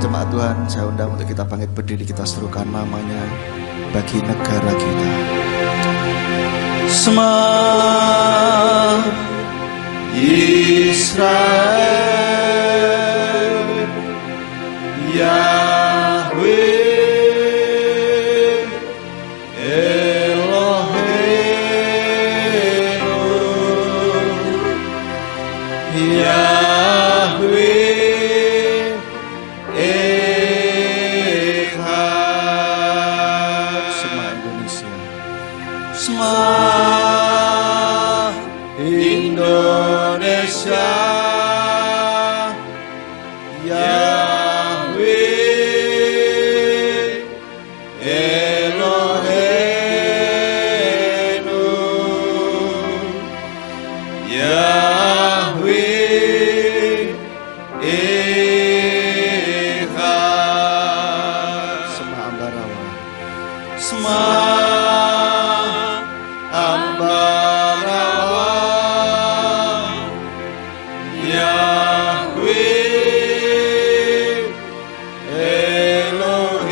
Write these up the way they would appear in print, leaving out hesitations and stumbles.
Jemaat Tuhan, saya undang untuk kita bangkit berdiri, kita serukan namanya bagi negara kita. Shema Israel, Yahweh Eloheinu, Yahweh Echad. Shema Indonesia, Shema Indonesia, Yahweh Eloheinu, Yahweh Echad. Shema Ambarawa, Shema Ambarawa, Yahweh Eloheinu,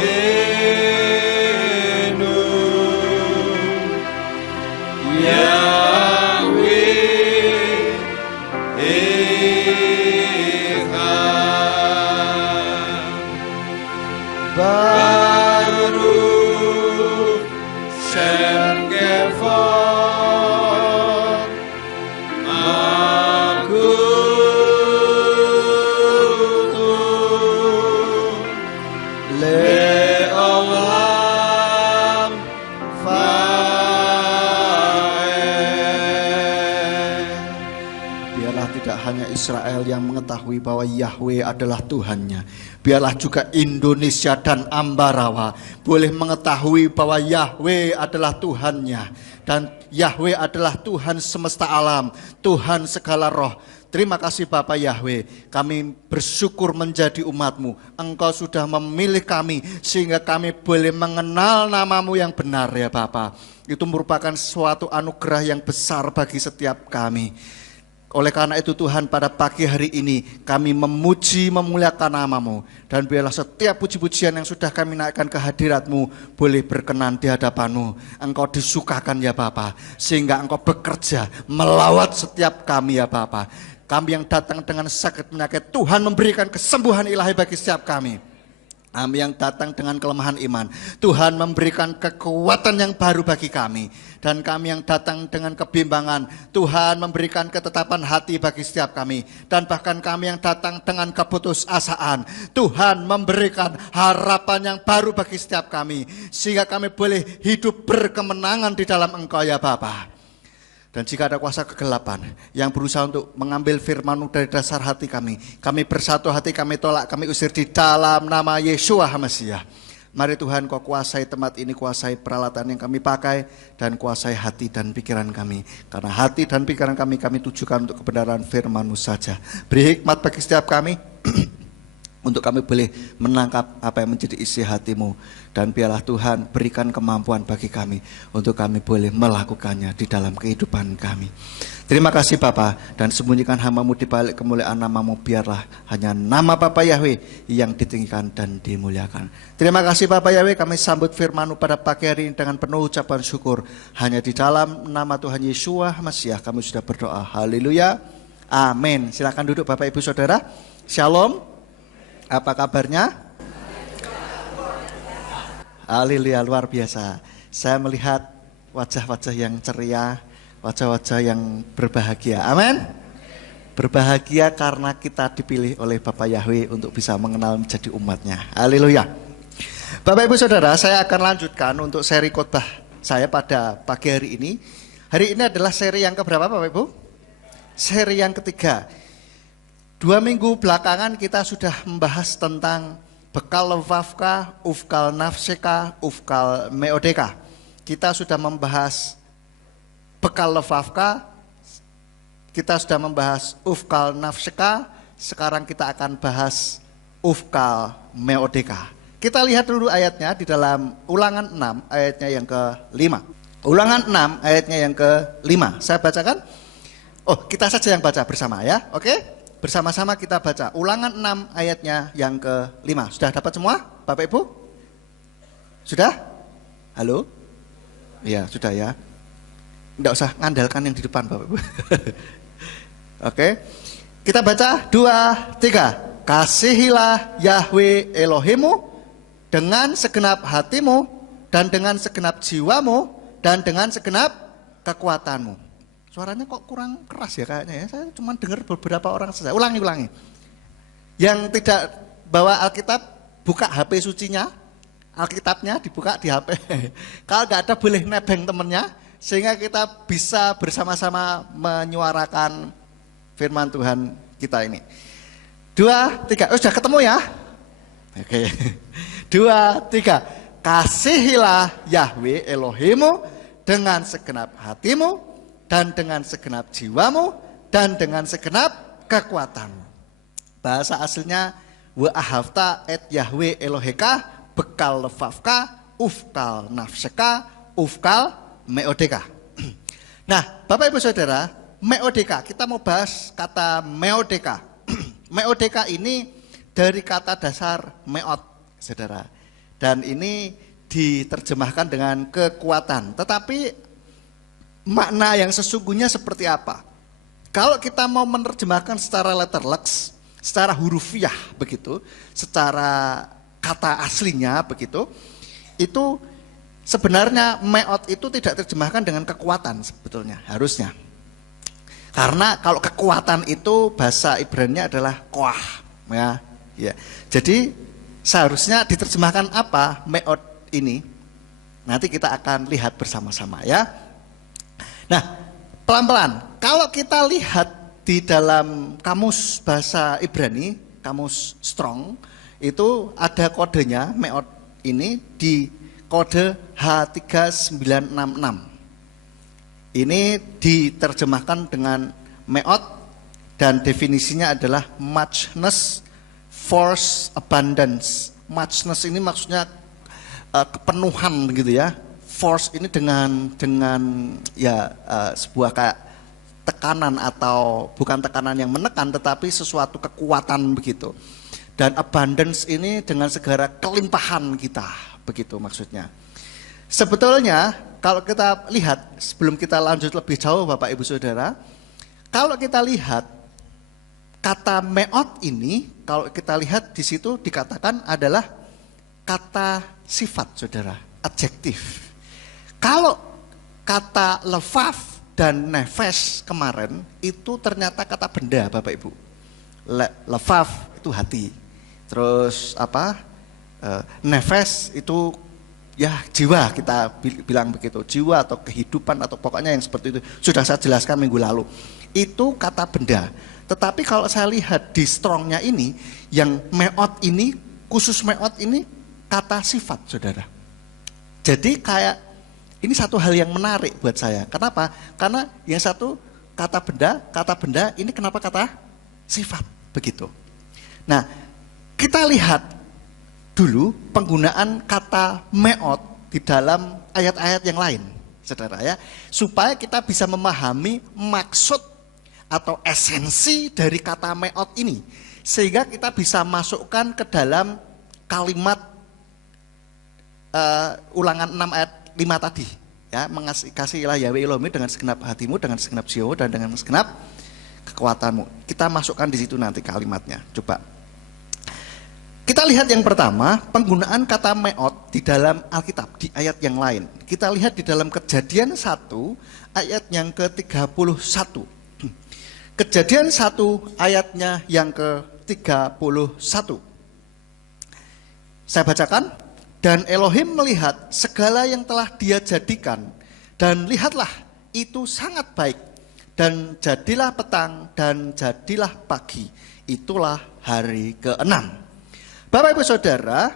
Yahweh Echad. Baruch Shem Kevod Akutu Le'olam Vaed. Biarlah tidak hanya Israel yang mengetahui bahwa Yahweh adalah Tuhannya, biarlah juga Indonesia dan Ambarawa boleh mengetahui bahwa Yahweh adalah Tuhannya, dan Yahweh adalah Tuhan semesta alam, Tuhan segala roh. Terima kasih Bapa Yahweh, kami bersyukur menjadi umat-Mu. Engkau sudah memilih kami sehingga kami boleh mengenal nama-Mu yang benar ya Bapa. Itu merupakan suatu anugerah yang besar bagi setiap kami. Oleh karena itu Tuhan, pada pagi hari ini kami memuji memuliakan nama-Mu, dan biarlah setiap puji-pujian yang sudah kami naikkan ke hadirat-Mu boleh berkenan di hadapan-Mu. Engkau disukakan ya Bapa, sehingga Engkau bekerja melawat setiap kami ya Bapa. Kami yang datang dengan sakit penyakit, Tuhan memberikan kesembuhan ilahi bagi setiap kami. Kami yang datang dengan kelemahan iman, Tuhan memberikan kekuatan yang baru bagi kami. Dan kami yang datang dengan kebimbangan, Tuhan memberikan ketetapan hati bagi setiap kami. Dan bahkan kami yang datang dengan keputusasaan, Tuhan memberikan harapan yang baru bagi setiap kami, sehingga kami boleh hidup berkemenangan di dalam Engkau ya Bapa. Dan jika ada kuasa kegelapan yang berusaha untuk mengambil firman-Mu dari dasar hati kami bersatu hati, kami tolak, kami usir di dalam nama Yeshua HaMasiah. Mari Tuhan, Kau kuasai tempat ini, kuasai peralatan yang kami pakai, dan kuasai hati dan pikiran kami. Karena hati dan pikiran kami tujukan untuk kebenaran firman-Mu saja. Beri hikmat bagi setiap kami, untuk kami boleh menangkap apa yang menjadi isi hati-Mu. Dan biarlah Tuhan berikan kemampuan bagi kami untuk kami boleh melakukannya di dalam kehidupan kami. Terima kasih Bapa, dan sembunyikan hamba-Mu di balik kemuliaan nama-Mu. Biarlah hanya nama Bapa Yahweh yang ditinggikan dan dimuliakan. Terima kasih Bapa Yahweh, kami sambut firman-Mu pada pagi hari ini dengan penuh ucapan syukur. Hanya di dalam nama Tuhan Yeshua Masiah kami sudah berdoa. Haleluya, amin. Silakan duduk Bapak Ibu Saudara. Shalom. Apa kabarnya? Haleluya, luar biasa. Saya melihat wajah-wajah yang ceria, wajah-wajah yang berbahagia. Amin. Berbahagia karena kita dipilih oleh Bapak Yahweh untuk bisa mengenal menjadi umatnya. Haleluya. Bapak Ibu Saudara, saya akan lanjutkan untuk seri khotbah saya pada pagi hari ini. Hari ini adalah seri yang keberapa Bapak Ibu? Seri yang ketiga. 2 minggu belakangan kita sudah membahas tentang bekal levavka, ufkal nafseka, ufkal meodeka. Kita sudah membahas bekal levavka, kita sudah membahas ufkal nafseka, sekarang kita akan bahas ufkal meodeka. Kita lihat dulu ayatnya di dalam Ulangan 6 ayatnya yang ke-5. Ulangan 6 ayatnya yang ke-5. Saya bacakan. Oh, kita saja yang baca bersama ya. Oke? bersama-sama kita baca Ulangan 6 ayatnya yang ke-5. Sudah dapat semua Bapak Ibu? Sudah? Halo? Iya sudah ya. Tidak usah ngandalkan yang di depan Bapak Ibu. Oke. Kita baca 2, 3. Kasihilah Yahwe Elohimmu dengan segenap hatimu dan dengan segenap jiwamu dan dengan segenap kekuatanmu. Suaranya kok kurang keras ya kayaknya ya. Saya cuma dengar beberapa orang saja. Ulangi. Yang tidak bawa Alkitab, buka HP sucinya. Alkitabnya dibuka di HP. Kalau nggak ada boleh nebeng temennya, sehingga kita bisa bersama-sama menyuarakan firman Tuhan kita ini. 2, 3. Oh, sudah ketemu ya? Oke. 2, 3. Kasihilah Yahwe Elohimmu dengan segenap hatimu dan dengan segenap jiwamu dan dengan segenap kekuatanmu. Bahasa aslinya wa ahavta et Yahwe Eloheka bekal lefafka ufkal nafseka ufkal meodeka. Nah, Bapak Ibu Saudara, meodeka, kita mau bahas kata meodeka. Meodeka ini dari kata dasar meot, Saudara. Dan ini diterjemahkan dengan kekuatan. Tetapi makna yang sesungguhnya seperti apa? Kalau kita mau menerjemahkan secara letterlex, secara hurufiah begitu, secara kata aslinya begitu, itu sebenarnya meot itu tidak terjemahkan dengan kekuatan sebetulnya, harusnya. Karena kalau kekuatan itu bahasa Ibrani adalah koah, ya. Jadi seharusnya diterjemahkan apa meot ini? Nanti kita akan lihat bersama-sama ya. Nah, pelan-pelan. Kalau kita lihat di dalam kamus bahasa Ibrani, kamus Strong, itu ada kodenya meot ini di kode H3966. Ini diterjemahkan dengan meot dan definisinya adalah muchness, force, abundance. Muchness ini maksudnya kepenuhan begitu ya. Force ini dengan sebuah kayak tekanan atau bukan tekanan yang menekan tetapi sesuatu kekuatan begitu. Dan abundance ini dengan segala kelimpahan kita, begitu maksudnya. Sebetulnya kalau kita lihat sebelum kita lanjut lebih jauh Bapak Ibu Saudara, kalau kita lihat kata meot ini, kalau kita lihat di situ dikatakan adalah kata sifat, Saudara, adjektif. Kalau kata lefaf dan nefes kemarin itu ternyata kata benda, Bapak Ibu. Lefaf itu hati. Terus nefes itu ya jiwa, kita bilang begitu, jiwa atau kehidupan atau pokoknya yang seperti itu. Sudah saya jelaskan minggu lalu. Itu kata benda. Tetapi kalau saya lihat di Strongnya ini, yang meot ini, khusus meot ini kata sifat, Saudara. Jadi kayak ini satu hal yang menarik buat saya. Kenapa? Karena yang satu kata benda ini kenapa kata sifat, begitu. Nah, kita lihat dulu penggunaan kata meot di dalam ayat-ayat yang lain, Saudara ya, supaya kita bisa memahami maksud atau esensi dari kata meot ini, sehingga kita bisa masukkan ke dalam kalimat Ulangan 6 ayat 5 tadi ya, mengasihilah Yahwe Elohimmu dengan segenap hatimu, dengan segenap jiwamu dan dengan segenap kekuatanmu. Kita masukkan di situ nanti kalimatnya. Coba kita lihat yang pertama, penggunaan kata meot di dalam Alkitab di ayat yang lain. Kita lihat di dalam Kejadian 1 ayat yang ke-31. Kejadian 1 ayatnya yang ke-31. Saya bacakan. Dan Elohim melihat segala yang telah Dia jadikan, dan lihatlah itu sangat baik. Dan jadilah petang dan jadilah pagi. Itulah hari ke-6. Bapak Ibu Saudara,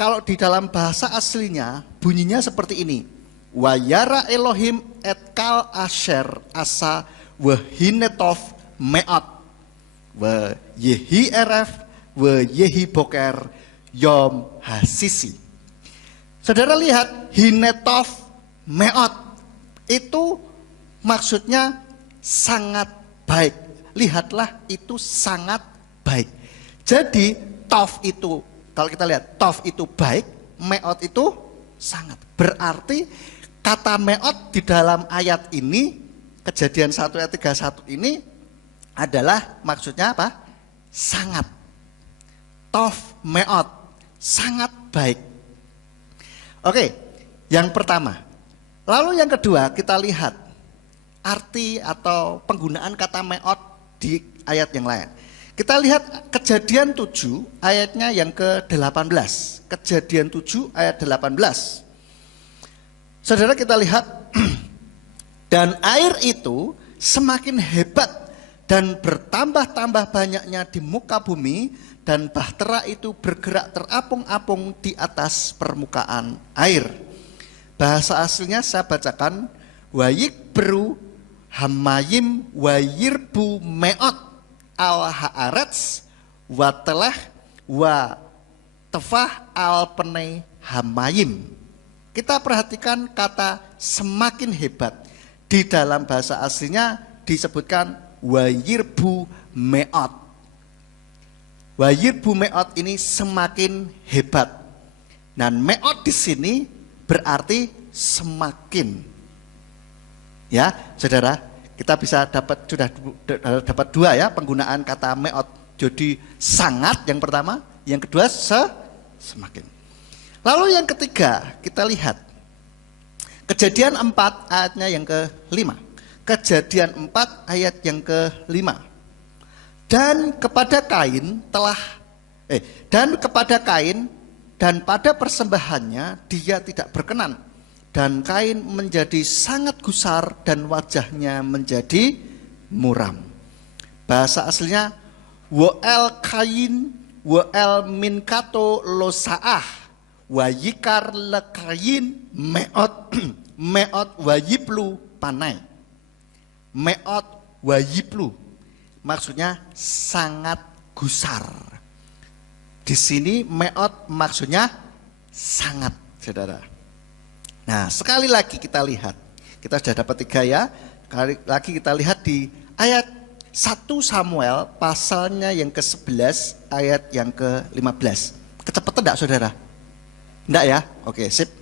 kalau di dalam bahasa aslinya bunyinya seperti ini. Wayara Elohim et kal asher asa wahinetov meot wa yehi eref wa yehi boker Yom Hasisi. Saudara lihat, hinetov meot itu maksudnya sangat baik lihatlah itu sangat baik. Jadi tof itu, kalau kita lihat tof itu baik, meot itu sangat. Berarti kata meot di dalam ayat ini, Kejadian 1 ayat 31 ini adalah maksudnya apa? Sangat. Tof meot, sangat baik. Oke, yang pertama. Lalu yang kedua kita lihat arti atau penggunaan kata meot di ayat yang lain. Kita lihat Kejadian 7 ayatnya yang ke-18. Kejadian 7 ayat 18. Saudara kita lihat, dan air itu semakin hebat dan bertambah-tambah banyaknya di muka bumi, dan bahtera itu bergerak terapung-apung di atas permukaan air. Bahasa aslinya saya bacakan, wayikbru hamayim wayirbu meot al haaretz wa telah wa tefah al penei hamayim. Kita perhatikan kata semakin hebat. Di dalam bahasa aslinya disebutkan wayirbu meot. Wayirbu meot ini semakin hebat. Dan meot di sini berarti semakin. Ya, saudara, kita bisa dapat dua ya penggunaan kata meot. Jadi sangat yang pertama, yang kedua semakin. Lalu yang ketiga kita lihat Kejadian 4 ayatnya yang ke-5. Kejadian 4 ayat yang ke-5. Dan kepada Kain dan pada persembahannya dia tidak berkenan. Dan Kain menjadi sangat gusar dan wajahnya menjadi muram. Bahasa aslinya Wo'el Kain Wo'el minkato losaah wayikar lekayin meot meot wayiplu panai. Meot wayiplu maksudnya sangat gusar. Di sini meot maksudnya sangat, saudara. Nah, sekali lagi kita lihat. Kita sudah dapat 3 ya. Sekali lagi kita lihat di ayat 1 Samuel pasalnya yang ke-11 ayat yang ke-15. Kecepatan enggak, saudara? Enggak ya? Oke, sip.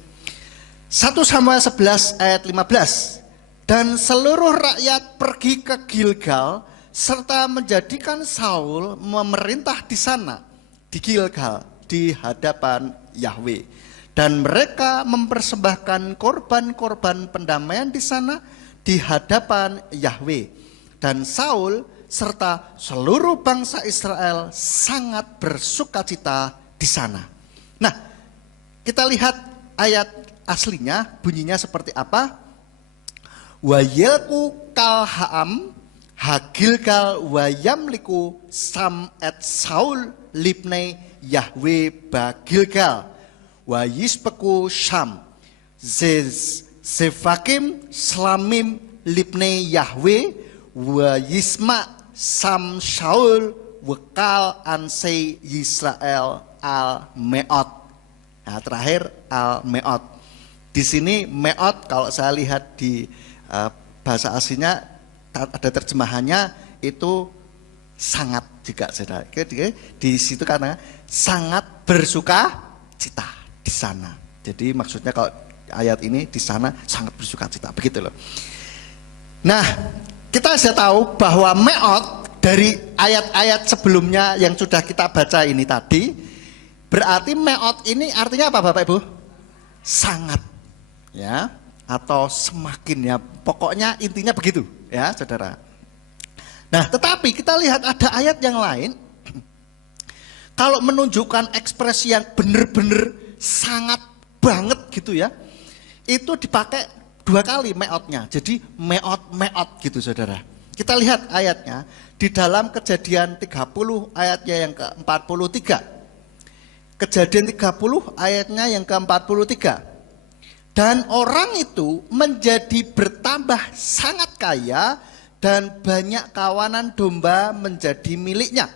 1 Samuel 11 ayat 15. Dan seluruh rakyat pergi ke Gilgal serta menjadikan Saul memerintah di sana, di Gilgal, di hadapan Yahwe. Dan mereka mempersembahkan korban-korban pendamaian di sana di hadapan Yahwe. Dan Saul serta seluruh bangsa Israel sangat bersukacita di sana. Nah, kita lihat ayat aslinya bunyinya seperti apa? Wayelku kal haam hagilgal wayamliku sam et Saul libnei Yahwe bagilgal wayispeku sham zefakim slamim libnei Yahwe wayisma sam Saul wekal ansei Yisrael al meot. Nah, terakhir al-meot. Di sini meot kalau saya lihat di bahasa aslinya ada terjemahannya itu sangat juga, saudara. Di situ karena sangat bersuka cita di sana. Jadi maksudnya kalau ayat ini di sana sangat bersuka cita, begitu loh. Nah, kita sudah tahu bahwa meot dari ayat-ayat sebelumnya yang sudah kita baca ini tadi. Berarti meot ini artinya apa, Bapak Ibu? Sangat, ya, atau semakin, ya. Pokoknya intinya begitu, ya, saudara. Nah, tetapi kita lihat ada ayat yang lain. Kalau menunjukkan ekspresi yang benar-benar sangat banget gitu ya, itu dipakai 2 kali meotnya. Jadi meot gitu, saudara. Kita lihat ayatnya di dalam Kejadian 30 ayatnya yang ke-43. Kejadian 30 ayatnya yang ke-43. Dan orang itu menjadi bertambah sangat kaya dan banyak kawanan domba menjadi miliknya.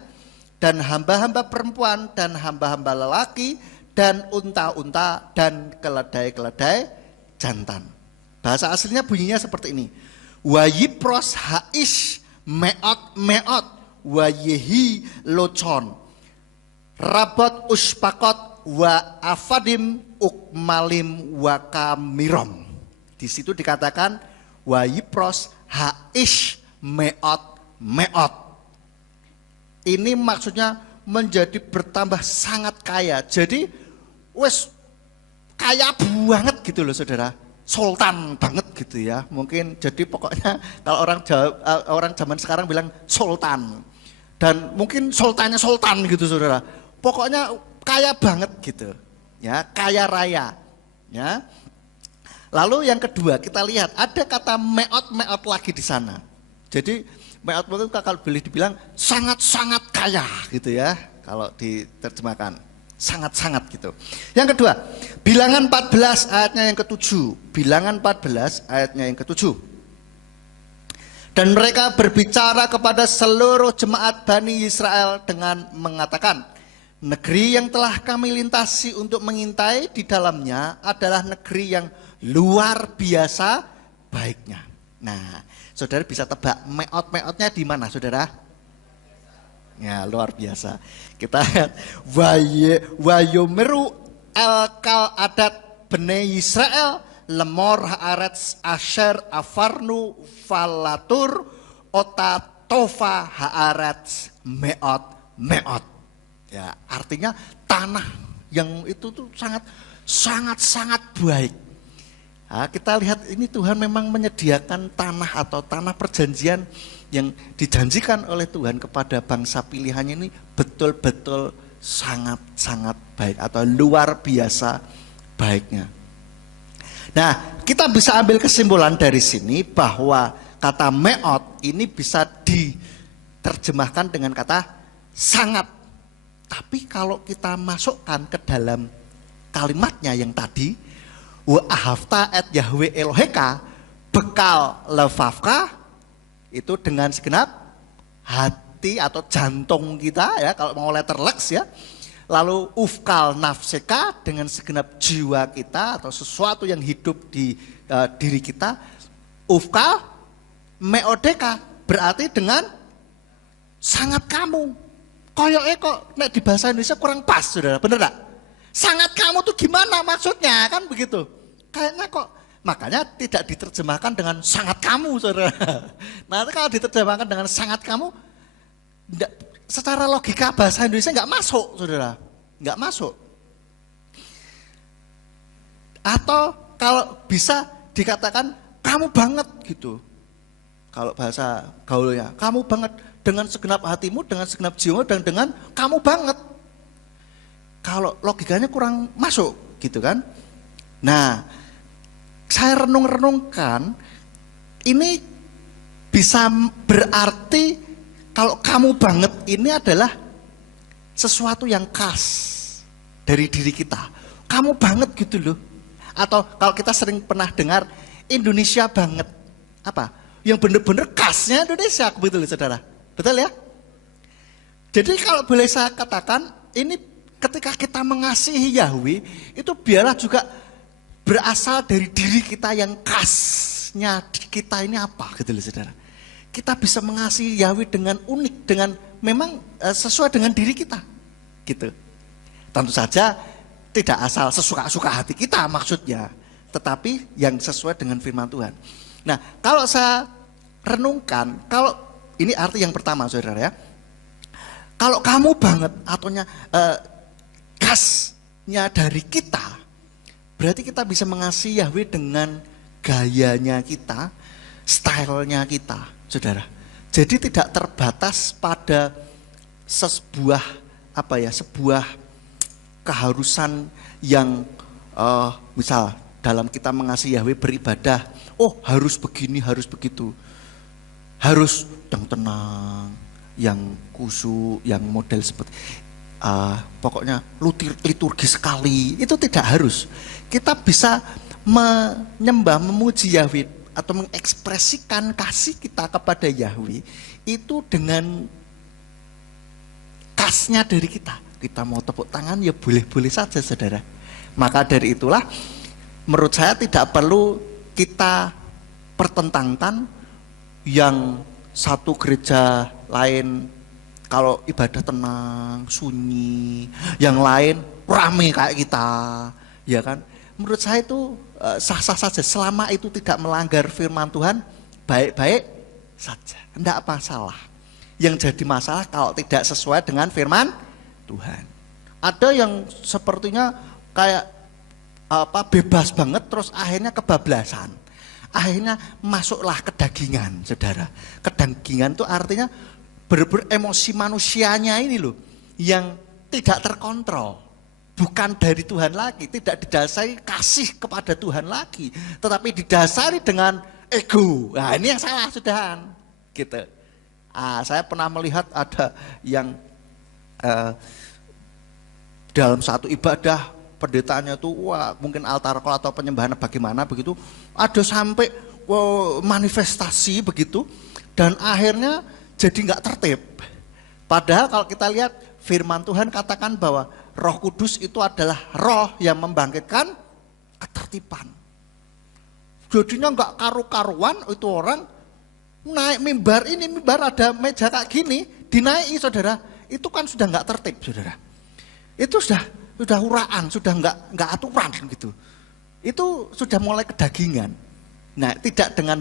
Dan hamba-hamba perempuan dan hamba-hamba lelaki dan unta-unta dan keledai-keledai jantan. Bahasa aslinya bunyinya seperti ini. Wayipros haish meot wa yehi locon rabot uspakot wa afadim ukmalim wa kamirom. Di situ dikatakan wa yipros haish meot. Ini maksudnya menjadi bertambah sangat kaya. Jadi wes kaya banget gitu loh saudara. Sultan banget gitu ya. Mungkin jadi pokoknya kalau orang zaman sekarang bilang sultan. Dan mungkin sultannya sultan gitu saudara. Pokoknya kaya banget gitu. Ya, kaya raya. Ya. Lalu yang kedua kita lihat ada kata meot lagi di sana. Jadi meot itu kalau boleh dibilang sangat-sangat kaya gitu ya. Kalau diterjemahkan sangat-sangat gitu. Yang kedua, Bilangan 14 ayatnya yang ke-7. Bilangan 14 ayatnya yang ke-7. Dan mereka berbicara kepada seluruh jemaat Bani Israel dengan mengatakan, negeri yang telah kami lintasi untuk mengintai di dalamnya adalah negeri yang luar biasa baiknya. Nah, saudara bisa tebak meot-meotnya di mana saudara? Ya, luar biasa. Kita lihat wayomeru elkal adat bene Israel lemor haaretz asher afarnu falatur otatofa haaretz meot. Ya, artinya tanah yang itu tuh sangat baik. Nah, kita lihat ini Tuhan memang menyediakan tanah atau tanah perjanjian yang dijanjikan oleh Tuhan kepada bangsa pilihannya ini betul-betul sangat baik atau luar biasa baiknya. Nah, kita bisa ambil kesimpulan dari sini bahwa kata meot ini bisa diterjemahkan dengan kata sangat. Tapi kalau kita masukkan ke dalam kalimatnya yang tadi, wa ahafta et Yahweh Eloheka bekal levavka, itu dengan segenap hati atau jantung kita ya, kalau mau letter lex ya. Lalu ufkal nafseka dengan segenap jiwa kita atau sesuatu yang hidup di diri kita. Ufkal meodeka berarti dengan sangat kamu. Koyoknya kok nek di bahasa Indonesia kurang pas saudara, bener gak? Sangat kamu tuh gimana maksudnya kan begitu. Kayaknya kok makanya tidak diterjemahkan dengan sangat kamu saudara. Nah kalau diterjemahkan dengan sangat kamu, secara logika bahasa Indonesia nggak masuk saudara, nggak masuk. Atau kalau bisa dikatakan kamu banget gitu. Kalau bahasa gaulnya, kamu banget dengan segenap hatimu, dengan segenap jiwamu, dan dengan kamu banget. Kalau logikanya kurang masuk gitu kan. Nah, saya renung-renungkan, ini bisa berarti kalau kamu banget ini adalah sesuatu yang khas dari diri kita. Kamu banget gitu loh. Atau kalau kita sering pernah dengar Indonesia banget. Apa? Yang benar-benar khasnya Indonesia, betul saudara. Betul ya? Jadi kalau boleh saya katakan, ini ketika kita mengasihi Yahweh, itu biarlah juga berasal dari diri kita yang khasnya kita ini apa gitu loh saudara. Kita bisa mengasihi Yahweh dengan unik, dengan memang sesuai dengan diri kita gitu. Tentu saja tidak asal sesuka-suka hati kita maksudnya, tetapi yang sesuai dengan firman Tuhan. Nah kalau saya renungkan, kalau ini arti yang pertama saudara ya, kalau kamu banget atau khasnya dari kita, berarti kita bisa mengasihi Yahweh dengan gayanya kita, stylenya kita, saudara. Jadi tidak terbatas pada sebuah sebuah keharusan yang misal dalam kita mengasihi Yahweh beribadah, oh harus begini, harus begitu, harus yang tenang, yang khusyuk, yang model seperti pokoknya liturgi sekali, itu tidak harus. Kita bisa menyembah, memuji Yahweh atau mengekspresikan kasih kita kepada Yahweh itu dengan khasnya dari kita. Kita mau tepuk tangan ya boleh-boleh saja saudara. Maka dari itulah menurut saya tidak perlu kita pertentangkan yang satu gereja lain kalau ibadah tenang, sunyi, yang lain rame kayak kita, ya kan? Menurut saya itu sah-sah saja selama itu tidak melanggar firman Tuhan, baik-baik saja, enggak apa salah. Yang jadi masalah kalau tidak sesuai dengan firman Tuhan. Ada yang sepertinya kayak bebas banget terus akhirnya kebablasan. Akhirnya masuklah kedagingan, saudara. Kedagingan itu artinya benar-benar emosi manusianya ini loh yang tidak terkontrol. Bukan dari Tuhan lagi, tidak didasari kasih kepada Tuhan lagi, tetapi didasari dengan ego. Nah, ini yang salah, sudah. Gitu. Saya pernah melihat ada yang dalam satu ibadah pendetanya tuh mungkin altar call atau penyembahan bagaimana begitu, ada sampai manifestasi begitu dan akhirnya jadi nggak tertib. Padahal kalau kita lihat firman Tuhan katakan bahwa Roh Kudus itu adalah roh yang membangkitkan ketertiban. Jadinya nggak karu-karuan itu orang naik mimbar, ini mimbar ada meja kayak gini dinaiki, saudara. Itu kan sudah nggak tertib, saudara. Itu sudah huraan, sudah nggak aturan gitu. Itu sudah mulai kedagingan. Nah, tidak dengan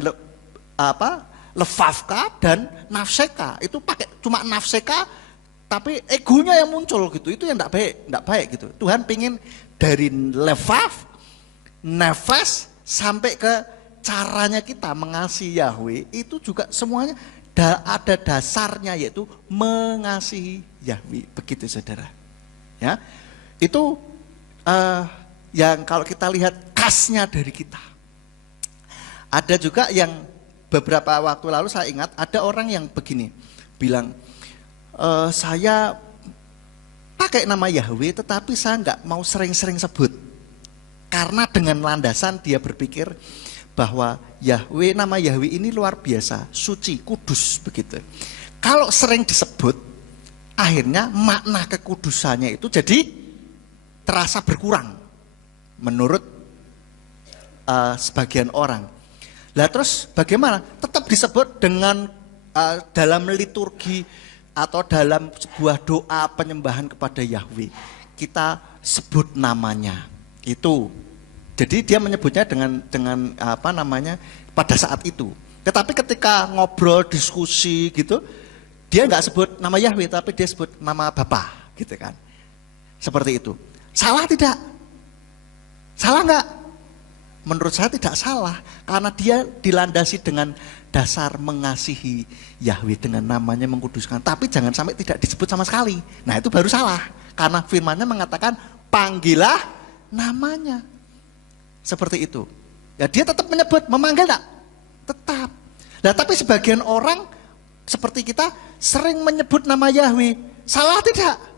lefafka dan nafseka. Itu pakai cuma nafseka tapi egonya yang muncul gitu. Itu yang enggak baik gitu. Tuhan pingin dari lefaf, nafas sampai ke caranya kita mengasihi Yahweh itu juga semuanya ada dasarnya yaitu mengasihi Yahweh. Begitu, saudara. Ya. Itu yang kalau kita lihat khasnya dari kita. Ada juga yang beberapa waktu lalu saya ingat ada orang yang begini bilang, saya pakai nama Yahweh tetapi saya nggak mau sering-sering sebut karena dengan landasan dia berpikir bahwa Yahweh, nama Yahweh ini luar biasa, suci, kudus begitu. Kalau sering disebut akhirnya makna kekudusannya itu jadi terasa berkurang menurut sebagian orang. Lah terus bagaimana? Tetap disebut dengan dalam liturgi atau dalam sebuah doa penyembahan kepada Yahweh. Kita sebut namanya. Itu. Jadi dia menyebutnya dengan apa namanya pada saat itu. Tetapi ketika ngobrol, diskusi gitu, dia nggak sebut nama Yahweh tapi dia sebut nama Bapa, gitu kan. Seperti itu. Salah tidak? Salah nggak? Menurut saya tidak salah, karena dia dilandasi dengan dasar mengasihi Yahweh dengan namanya mengkuduskan. Tapi jangan sampai tidak disebut sama sekali. Nah itu baru salah, karena firman-Nya mengatakan panggillah namanya. Seperti itu. Ya dia tetap menyebut, memanggil tak? Tetap. Nah tapi sebagian orang seperti kita sering menyebut nama Yahweh. Salah tidak?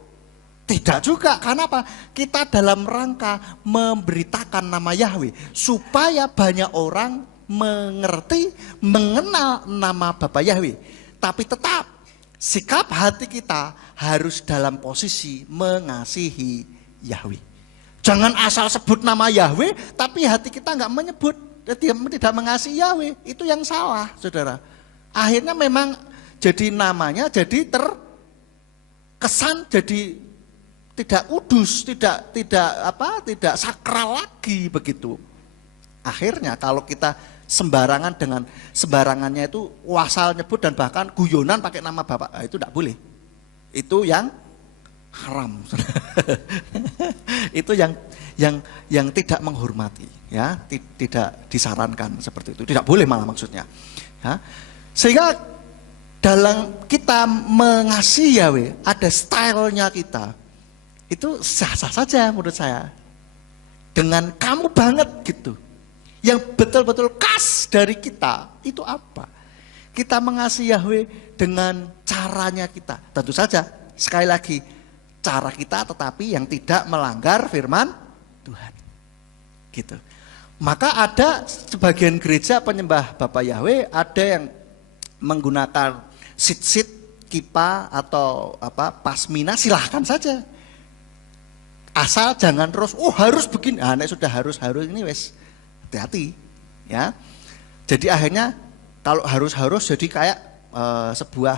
Tidak juga, karena apa? Kita dalam rangka memberitakan nama Yahweh supaya banyak orang mengerti, mengenal nama Bapa Yahweh. Tapi tetap sikap hati kita harus dalam posisi mengasihi Yahweh. Jangan asal sebut nama Yahweh tapi hati kita nggak menyebut, tidak mengasihi Yahweh. Itu yang salah, saudara. Akhirnya memang jadi namanya jadi terkesan jadi tidak kudus, tidak sakral lagi begitu. Akhirnya kalau kita sembarangan dengan sembarangannya itu wasal nyebut dan bahkan guyonan pakai nama Bapak, itu tidak boleh. Itu yang haram. Itu yang tidak menghormati, ya, tidak disarankan seperti itu. Tidak boleh malah maksudnya. Ya. Sehingga dalam kita mengasihi Yahweh ada stylenya kita. Itu sah-sah saja menurut saya. Dengan kamu banget gitu. Yang betul-betul khas dari kita itu apa? Kita mengasihi Yahweh dengan caranya kita. Tentu saja sekali lagi cara kita tetapi yang tidak melanggar firman Tuhan. Gitu. Maka ada sebagian gereja penyembah Bapa Yahweh ada yang menggunakan sit-sit, kipa atau pasmina, silahkan saja. Asal jangan terus, harus begini. Nek sudah harus ini wes hati-hati, ya. Jadi akhirnya kalau harus jadi kayak sebuah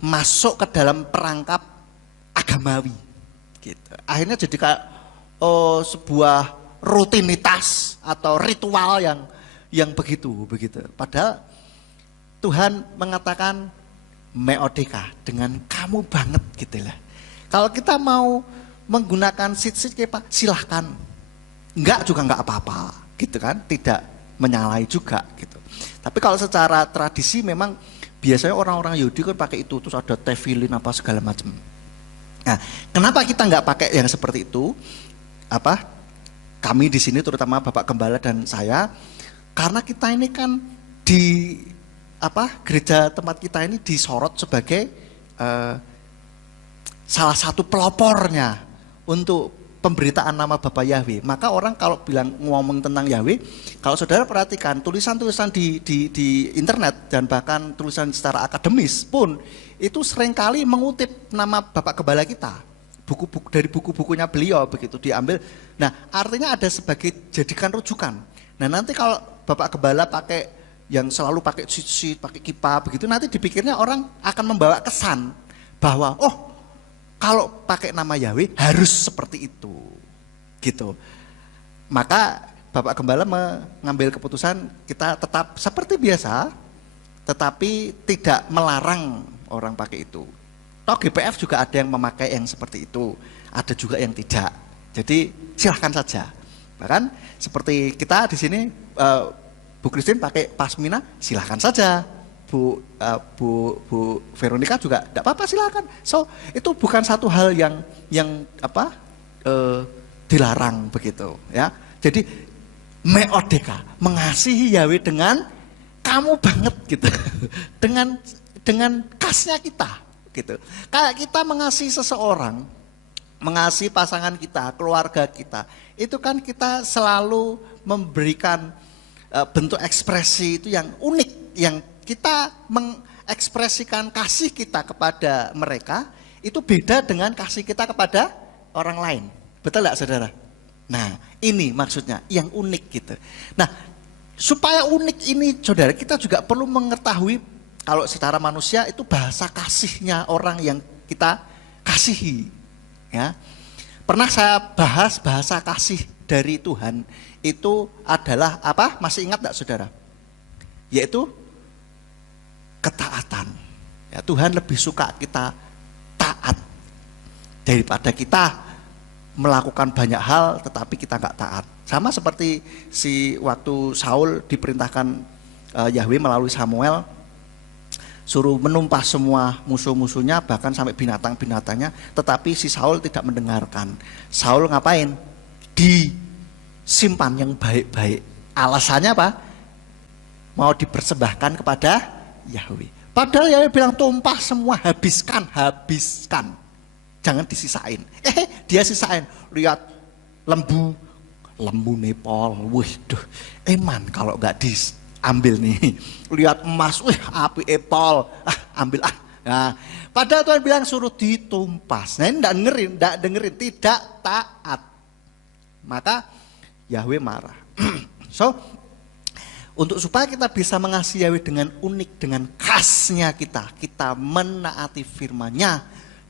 masuk ke dalam perangkap agamawi gitu. Akhirnya jadi kayak sebuah rutinitas atau ritual yang begitu. Padahal Tuhan mengatakan meodeka, dengan kamu banget gitu lah. Kalau kita mau menggunakan sit-sit Pak, silahkan. Enggak juga enggak apa-apa gitu kan, tidak menyalahi juga gitu. Tapi kalau secara tradisi memang biasanya orang-orang Yahudi kan pakai itu, terus ada tefillin apa segala macam. Nah, kenapa kita enggak pakai yang seperti itu? Kami di sini terutama Bapak Gembala dan saya, karena kita ini kan di gereja tempat kita ini disorot sebagai salah satu pelopornya untuk pemberitaan nama Bapa Yahweh. Maka orang kalau bilang ngomong tentang Yahweh, kalau saudara perhatikan tulisan-tulisan di internet dan bahkan tulisan secara akademis pun itu seringkali mengutip nama Bapak Gembala kita. Buku-buku dari buku-bukunya beliau begitu diambil. Nah, artinya ada sebagai jadikan rujukan. Nah, nanti kalau Bapak Gembala pakai yang selalu pakai sit-sit, pakai kipa begitu, nanti dipikirnya orang akan membawa kesan bahwa kalau pakai nama Yahweh harus seperti itu gitu. Maka Bapak Gembala mengambil keputusan kita tetap seperti biasa, tetapi tidak melarang orang pakai itu. Toh GPF juga ada yang memakai yang seperti itu, ada juga yang tidak. Jadi silahkan saja. Bahkan seperti kita di sini, Bu Christine pakai pasmina, silahkan saja. Bu Veronica juga tidak apa-apa, silahkan. So itu bukan satu hal yang dilarang begitu ya. Jadi meodeka, mengasihi Yahweh dengan kamu banget gitu. dengan khasnya kita gitu. Kayak kita mengasihi seseorang, mengasihi pasangan kita, keluarga kita, itu kan kita selalu memberikan bentuk ekspresi itu yang unik, yang kita mengekspresikan kasih kita kepada mereka itu beda dengan kasih kita kepada orang lain. Betul nggak saudara? Nah ini maksudnya yang unik gitu. Nah supaya unik ini saudara, kita juga perlu mengetahui kalau secara manusia itu bahasa kasihnya orang yang kita kasihi ya. Pernah saya bahas bahasa kasih dari Tuhan itu adalah apa? Masih ingat enggak saudara? Yaitu ketaatan. Ya, Tuhan lebih suka kita taat daripada kita melakukan banyak hal tetapi kita enggak taat. Sama seperti waktu Saul diperintahkan Yahweh melalui Samuel suruh menumpah semua musuh-musuhnya, bahkan sampai binatang-binatangnya, tetapi si Saul tidak mendengarkan. Saul ngapain? Disimpan yang baik-baik. Alasannya apa? Mau dipersembahkan kepada Yahweh. Padahal Yahweh bilang tumpah semua, habiskan. Jangan disisain. Dia sisain. Lihat lembu Nepal. Waduh, eman kalau nggak ambil nih, lihat emas, api Apple, ambil Nah, padahal Tuhan bilang suruh ditumpas. Nah ini enggak dengerin, tidak taat. Maka Yahweh marah. So, untuk supaya kita bisa mengasihi Yahweh dengan unik, dengan khasnya kita menaati firman-Nya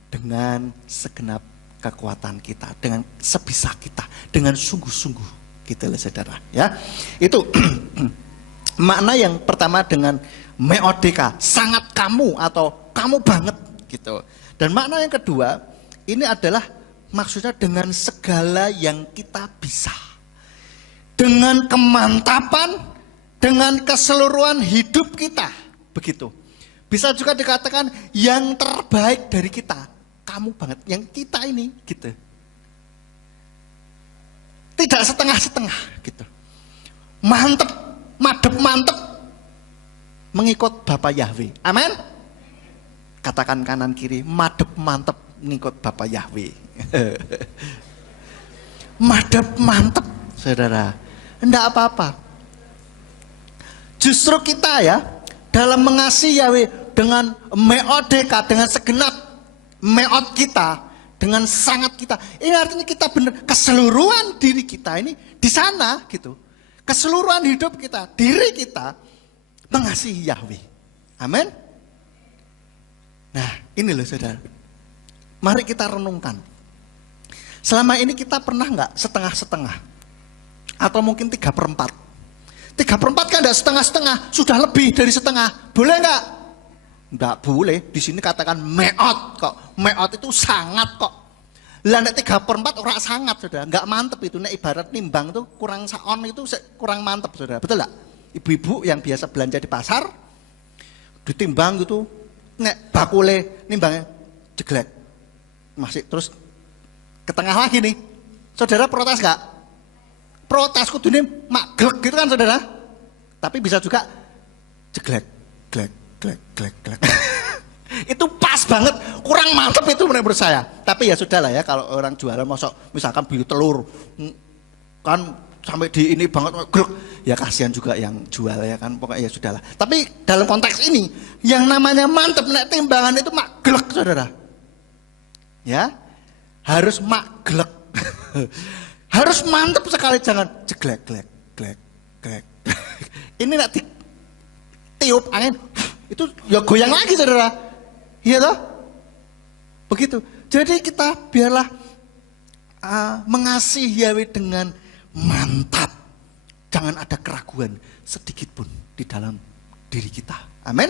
dengan segenap kekuatan kita, dengan sebisa kita, dengan sungguh-sungguh gitu loh saudara. Ya, itu makna yang pertama dengan meodeka, sangat kamu atau kamu banget gitu. Dan makna yang kedua, ini adalah maksudnya dengan segala yang kita bisa. Dengan kemantapan, dengan keseluruhan hidup kita. Begitu. Bisa juga dikatakan yang terbaik dari kita. Kamu banget, yang kita ini gitu. Tidak setengah-setengah gitu. Mantep mengikut Bapa Yahweh. Amin. Katakan kanan kiri, mantep mengikut Bapa Yahweh. Mantep saudara. Enggak apa-apa. Justru kita ya dalam mengasihi Yahweh dengan meodeka, dengan segenap meod kita, dengan sangat kita. Ini artinya kita benar keseluruhan diri kita ini di sana gitu. Keseluruhan hidup kita, diri kita mengasihi Yahweh. Amin. Nah, ini loh saudara. Mari kita renungkan. Selama ini kita pernah nggak setengah-setengah? Atau mungkin 3/4? 3/4 kan enggak setengah-setengah, sudah lebih dari setengah. Boleh nggak? Nggak boleh. Di sini katakan meot kok. Meot itu sangat kok. Lah nek 3/4 ora sangat saudara, nggak mantep itu. Nek ibarat nimbang tuh kurang saon itu kurang mantep saudara. Betul nggak? Ibu-ibu yang biasa belanja di pasar ditimbang gitu, nek bakule nimbangnya jeglek. Masih terus ke tengah lagi nih. Saudara protes nggak? Protes kudune maglek gitu kan saudara. Tapi bisa juga jeglek, glek, glek, glek, glek. Itu pas banget, kurang mantep itu menurut saya. Tapi ya sudah lah ya, kalau orang jualan masuk misalkan beli telur kan sampai di ini banget glek, ya kasihan juga yang jual ya kan, pokoknya ya sudahlah. Tapi dalam konteks ini yang namanya mantep nek timbangan itu maglek saudara. Ya, harus maglek. Harus mantep sekali, jangan jeglek, glek, glek, glek. Ini nanti tiup angin, itu ya goyang lagi saudara. Iya toh? Begitu. Jadi kita biarlah mengasihi Yahweh dengan mantap. Jangan ada keraguan sedikit pun di dalam diri kita. Amin.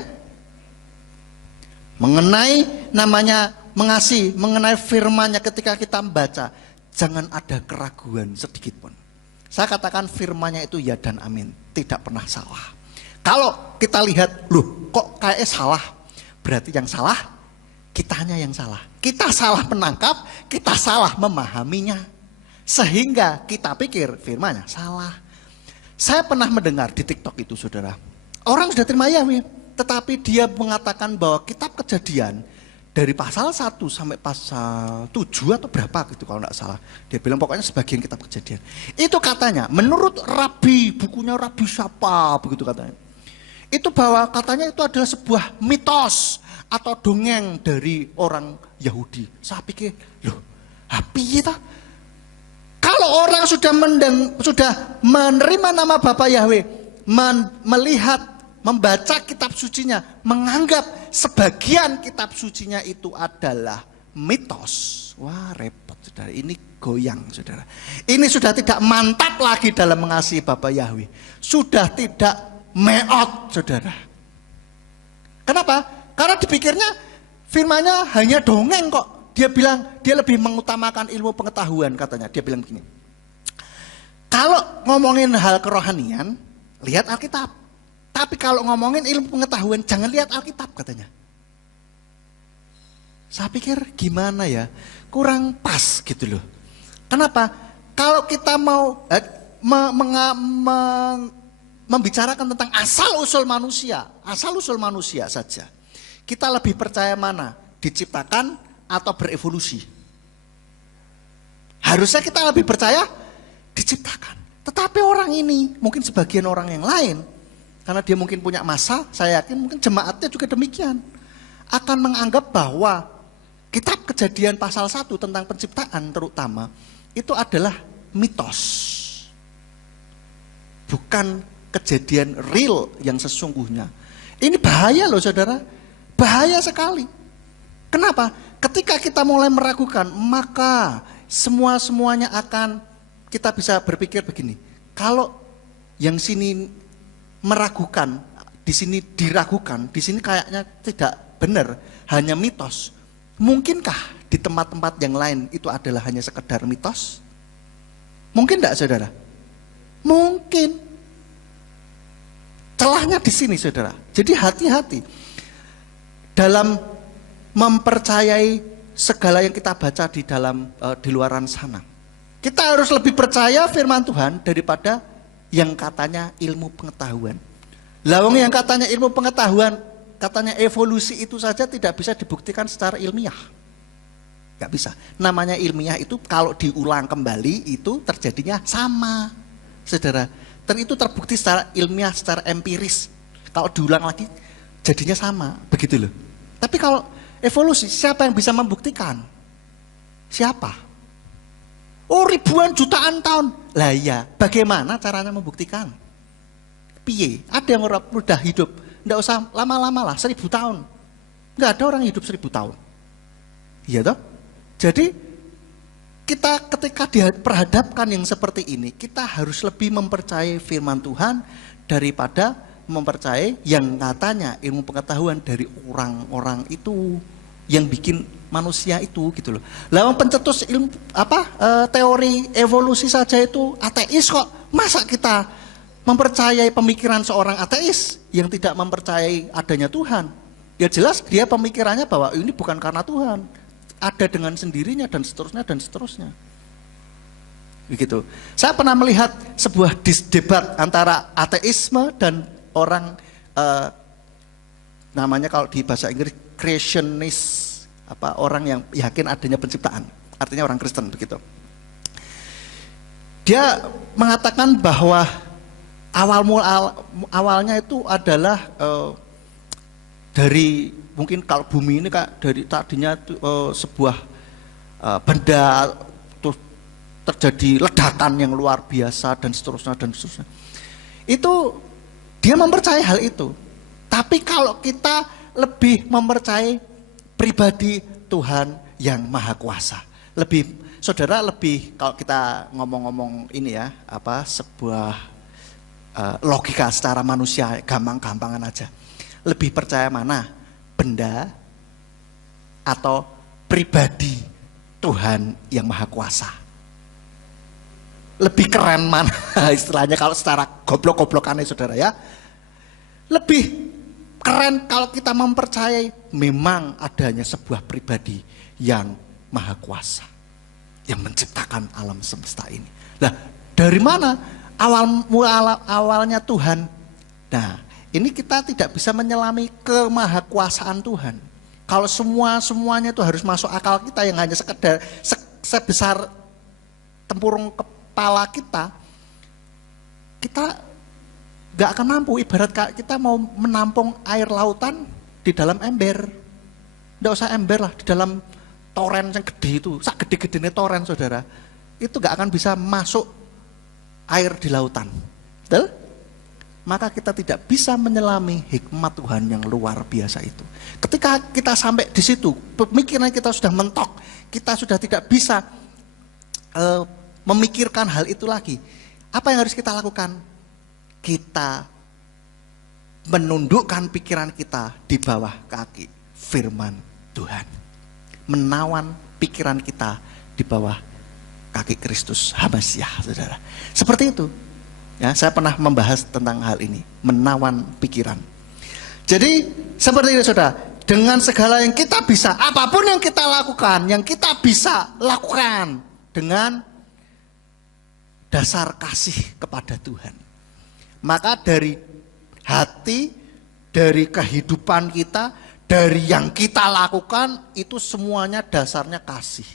Mengenai namanya mengasihi, mengenai firman-Nya ketika kita membaca, jangan ada keraguan sedikit pun. Saya katakan firman-Nya itu ya dan amin, tidak pernah salah. Kalau kita lihat, loh kok kayaknya salah, berarti yang salah kitanya yang salah. Kita salah menangkap, kita salah memahaminya. Sehingga kita pikir firman-Nya salah. Saya pernah mendengar di TikTok itu saudara, orang sudah terima Yahweh, tetapi dia mengatakan bahwa kitab Kejadian dari pasal 1 sampai pasal 7 atau berapa gitu kalau tidak salah. Dia bilang pokoknya sebagian kitab Kejadian. Itu katanya menurut Rabi, bukunya Rabi siapa begitu katanya. Itu bahwa katanya itu adalah sebuah mitos atau dongeng dari orang Yahudi. Saya pikir, loh, piye ta? Kalau orang sudah menerima nama Bapa Yahweh, melihat, membaca kitab sucinya, menganggap sebagian kitab sucinya itu adalah mitos. Wah, repot saudara, ini goyang saudara. Ini sudah tidak mantap lagi dalam mengasihi Bapa Yahweh. Sudah tidak meot saudara. Kenapa? Karena dipikirnya firman-Nya hanya dongeng kok. Dia bilang dia lebih mengutamakan ilmu pengetahuan katanya. Dia bilang begini, kalau ngomongin hal kerohanian, lihat Alkitab. Tapi kalau ngomongin ilmu pengetahuan, jangan lihat Alkitab katanya. Saya pikir gimana ya, kurang pas gitu loh. Kenapa? Kalau kita mau membicarakan tentang asal-usul manusia saja, kita lebih percaya mana? Diciptakan atau berevolusi? Harusnya kita lebih percaya diciptakan. Tetapi orang ini, mungkin sebagian orang yang lain, karena dia mungkin punya masa, saya yakin mungkin jemaatnya juga demikian, akan menganggap bahwa kitab Kejadian pasal 1 tentang penciptaan terutama, itu adalah mitos. Bukan kejadian real yang sesungguhnya. Ini bahaya loh saudara, bahaya sekali. Kenapa? Ketika kita mulai meragukan, maka semuanya akan kita bisa berpikir begini. Kalau yang sini meragukan, di sini diragukan, di sini kayaknya tidak benar, hanya mitos. Mungkinkah di tempat-tempat yang lain itu adalah hanya sekedar mitos? Mungkin tidak saudara? Mungkin. Celahnya di sini saudara. Jadi hati-hati dalam mempercayai segala yang kita baca di dalam di luaran sana. Kita harus lebih percaya firman Tuhan daripada yang katanya ilmu pengetahuan. Lawang yang katanya ilmu pengetahuan, katanya evolusi itu saja tidak bisa dibuktikan secara ilmiah. Gak bisa. Namanya ilmiah itu kalau diulang kembali itu terjadinya sama, saudara. Dan itu terbukti secara ilmiah, secara empiris. Kalau diulang lagi jadinya sama, begitu loh. Tapi kalau evolusi, siapa yang bisa membuktikan? Siapa? Oh, ribuan jutaan tahun. Lah iya, bagaimana caranya membuktikan? Piye? Ada yang orang udah hidup Nggak usah lama-lama lah, 1000 tahun. Nggak ada orang hidup 1000 tahun. Iya toh? Jadi kita ketika diperhadapkan yang seperti ini, kita harus lebih mempercayai firman Tuhan daripada mempercayai yang katanya ilmu pengetahuan dari orang-orang itu yang bikin manusia itu gitu loh. Lah pencetus ilmu teori evolusi saja itu ateis kok. Masa kita mempercayai pemikiran seorang ateis yang tidak mempercayai adanya Tuhan? Ya jelas dia pemikirannya bahwa ini bukan karena Tuhan, ada dengan sendirinya dan seterusnya dan seterusnya. Begitu. Saya pernah melihat sebuah debat antara ateisme dan orang namanya kalau di bahasa Inggris creationist, orang yang yakin adanya penciptaan, artinya orang Kristen begitu. Dia mengatakan bahwa awalnya itu adalah dari mungkin kalau bumi ini dari tadinya sebuah benda terus terjadi ledakan yang luar biasa dan seterusnya dan seterusnya. Itu dia mempercayai hal itu. Tapi kalau kita lebih mempercayai pribadi Tuhan yang Maha Kuasa, saudara lebih kalau kita ngomong-ngomong ini ya, sebuah logika secara manusia gampang-gampangan aja. Lebih percaya mana? Benda atau pribadi Tuhan yang Maha Kuasa? Lebih keren mana istilahnya kalau secara goblok-goblokannya saudara ya? Lebih keren kalau kita mempercayai memang adanya sebuah pribadi yang Maha Kuasa yang menciptakan alam semesta ini. Nah, dari mana awalnya Tuhan? Nah, ini kita tidak bisa menyelami kemahakuasaan Tuhan. Kalau semuanya itu harus masuk akal kita yang hanya sekedar sebesar tempurung kepala kita gak akan mampu. Ibarat kita mau menampung air lautan di dalam ember. Nggak usah ember lah, di dalam toren yang gede itu, sak gede-gedenya toren saudara, itu gak akan bisa masuk air di lautan. Betul? Maka kita tidak bisa menyelami hikmat Tuhan yang luar biasa itu. Ketika kita sampai di situ, pemikiran kita sudah mentok, kita sudah tidak bisa memikirkan hal itu lagi. Apa yang harus kita lakukan? Kita menundukkan pikiran kita di bawah kaki firman Tuhan. Menawan pikiran kita di bawah kaki Kristus Hamasyah, saudara. Seperti itu. Ya, saya pernah membahas tentang hal ini, menawan pikiran. Jadi seperti itu saudara, dengan segala yang kita bisa, apapun yang kita lakukan, yang kita bisa lakukan dengan dasar kasih kepada Tuhan. Maka dari hati, dari kehidupan kita, dari yang kita lakukan, itu semuanya dasarnya kasih.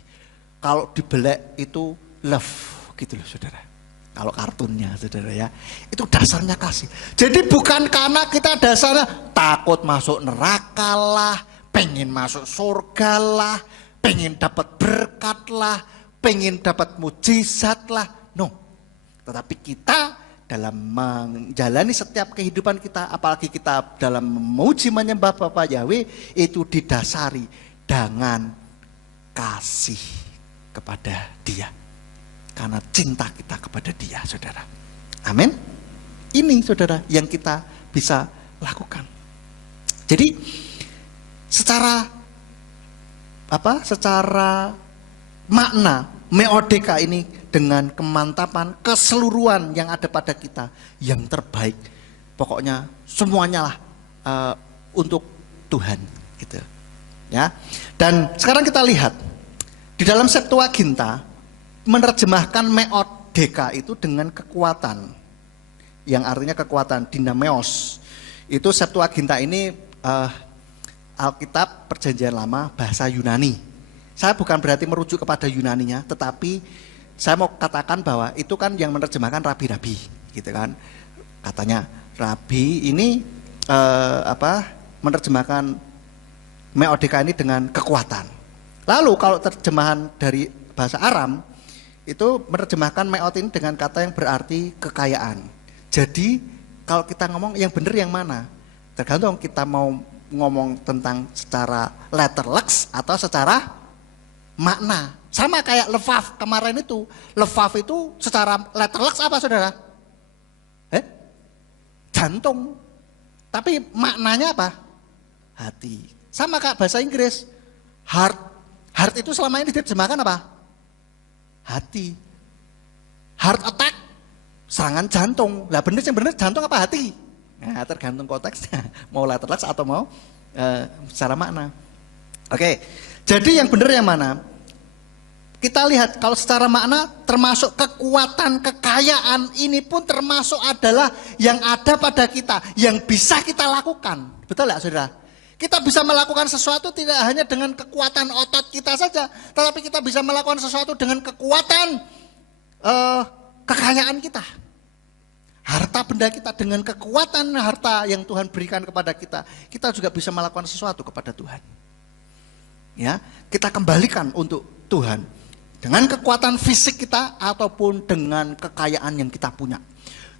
Kalau dibelek itu love gitu loh saudara. Kalau kartunnya saudara ya, itu dasarnya kasih. Jadi bukan karena kita dasarnya takut masuk neraka lah, pengen masuk surga lah, pengen dapat berkat lah, pengen dapat mujizat lah. No, tetapi kita dalam menjalani setiap kehidupan kita, apalagi kita dalam memuji menyembah Bapa Yahweh, itu didasari dengan kasih kepada Dia. Karena cinta kita kepada Dia, saudara. Amin. Ini saudara yang kita bisa lakukan. Jadi secara makna meodeka ini dengan kemantapan keseluruhan yang ada pada kita yang terbaik, pokoknya semuanya lah untuk Tuhan gitu ya. Dan sekarang kita lihat di dalam Septuaginta menerjemahkan meodeka itu dengan kekuatan, yang artinya kekuatan dinameos. Itu Septuaginta ini Alkitab Perjanjian Lama bahasa Yunani. Saya bukan berarti merujuk kepada Yunaninya, tetapi saya mau katakan bahwa itu kan yang menerjemahkan rabi-rabi, gitu kan? Katanya rabi ini menerjemahkan meodeka ini dengan kekuatan. Lalu kalau terjemahan dari bahasa Aram itu menerjemahkan meot ini dengan kata yang berarti kekayaan. Jadi kalau kita ngomong yang benar yang mana? Tergantung kita mau ngomong tentang secara letterleks atau secara makna. Sama kayak lefaf kemarin itu. Lefaf itu secara letterleks apa saudara? Jantung. Tapi maknanya apa? Hati. Sama kayak bahasa Inggris. Heart. Heart itu selama ini diterjemahkan apa? Hati. Heart attack. Serangan jantung. Lah bener yang bener jantung apa hati? Nah, tergantung konteksnya. Mau letterleks atau mau secara makna. Oke. Jadi yang bener yang mana? Kita lihat kalau secara makna termasuk kekuatan, kekayaan ini pun termasuk adalah yang ada pada kita, yang bisa kita lakukan. Betul nggak saudara? Kita bisa melakukan sesuatu tidak hanya dengan kekuatan otot kita saja, tetapi kita bisa melakukan sesuatu dengan kekuatan kekayaan kita. Harta benda kita dengan kekuatan harta yang Tuhan berikan kepada kita, kita juga bisa melakukan sesuatu kepada Tuhan. Ya, kita kembalikan untuk Tuhan. Dengan kekuatan fisik kita ataupun dengan kekayaan yang kita punya.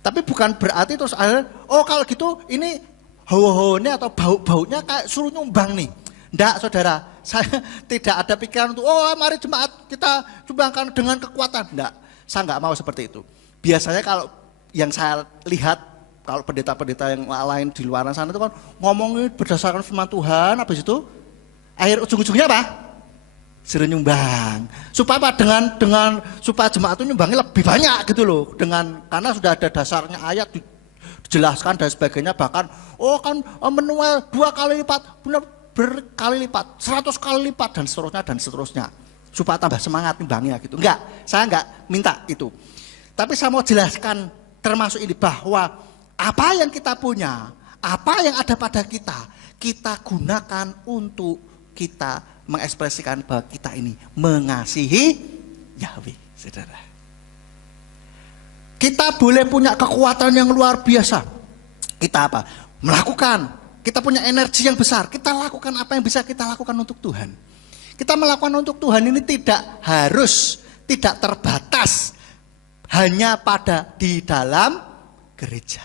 Tapi bukan berarti terus oh kalau gitu ini hawa-hawanya atau bau-baunya kayak suruh nyumbang nih. Enggak saudara, saya tidak ada pikiran untuk mari jemaat kita sumbangkan dengan kekuatan. Enggak, saya enggak mau seperti itu. Biasanya kalau yang saya lihat kalau pendeta-pendeta yang lain di luar sana itu kan ngomongin berdasarkan firman Tuhan, habis itu akhir ujung-ujungnya apa? Suruh nyumbang. Supaya apa? Dengan supaya jemaat itu nyumbangnya lebih banyak gitu loh. Karena sudah ada dasarnya ayat dijelaskan dan sebagainya, bahkan menuai 2 kali lipat, benar berkali lipat, 100 kali lipat dan seterusnya. Supaya tambah semangat nyumbangnya gitu. Enggak, saya enggak minta itu. Tapi saya mau jelaskan termasuk ini bahwa apa yang kita punya, apa yang ada pada kita gunakan untuk kita mengekspresikan bahwa kita ini mengasihi Yahweh, saudara. Kita boleh punya kekuatan yang luar biasa. Kita apa? Melakukan. Kita punya energi yang besar. Kita lakukan apa yang bisa kita lakukan untuk Tuhan. Kita melakukan untuk Tuhan ini tidak harus, tidak terbatas hanya pada di dalam gereja.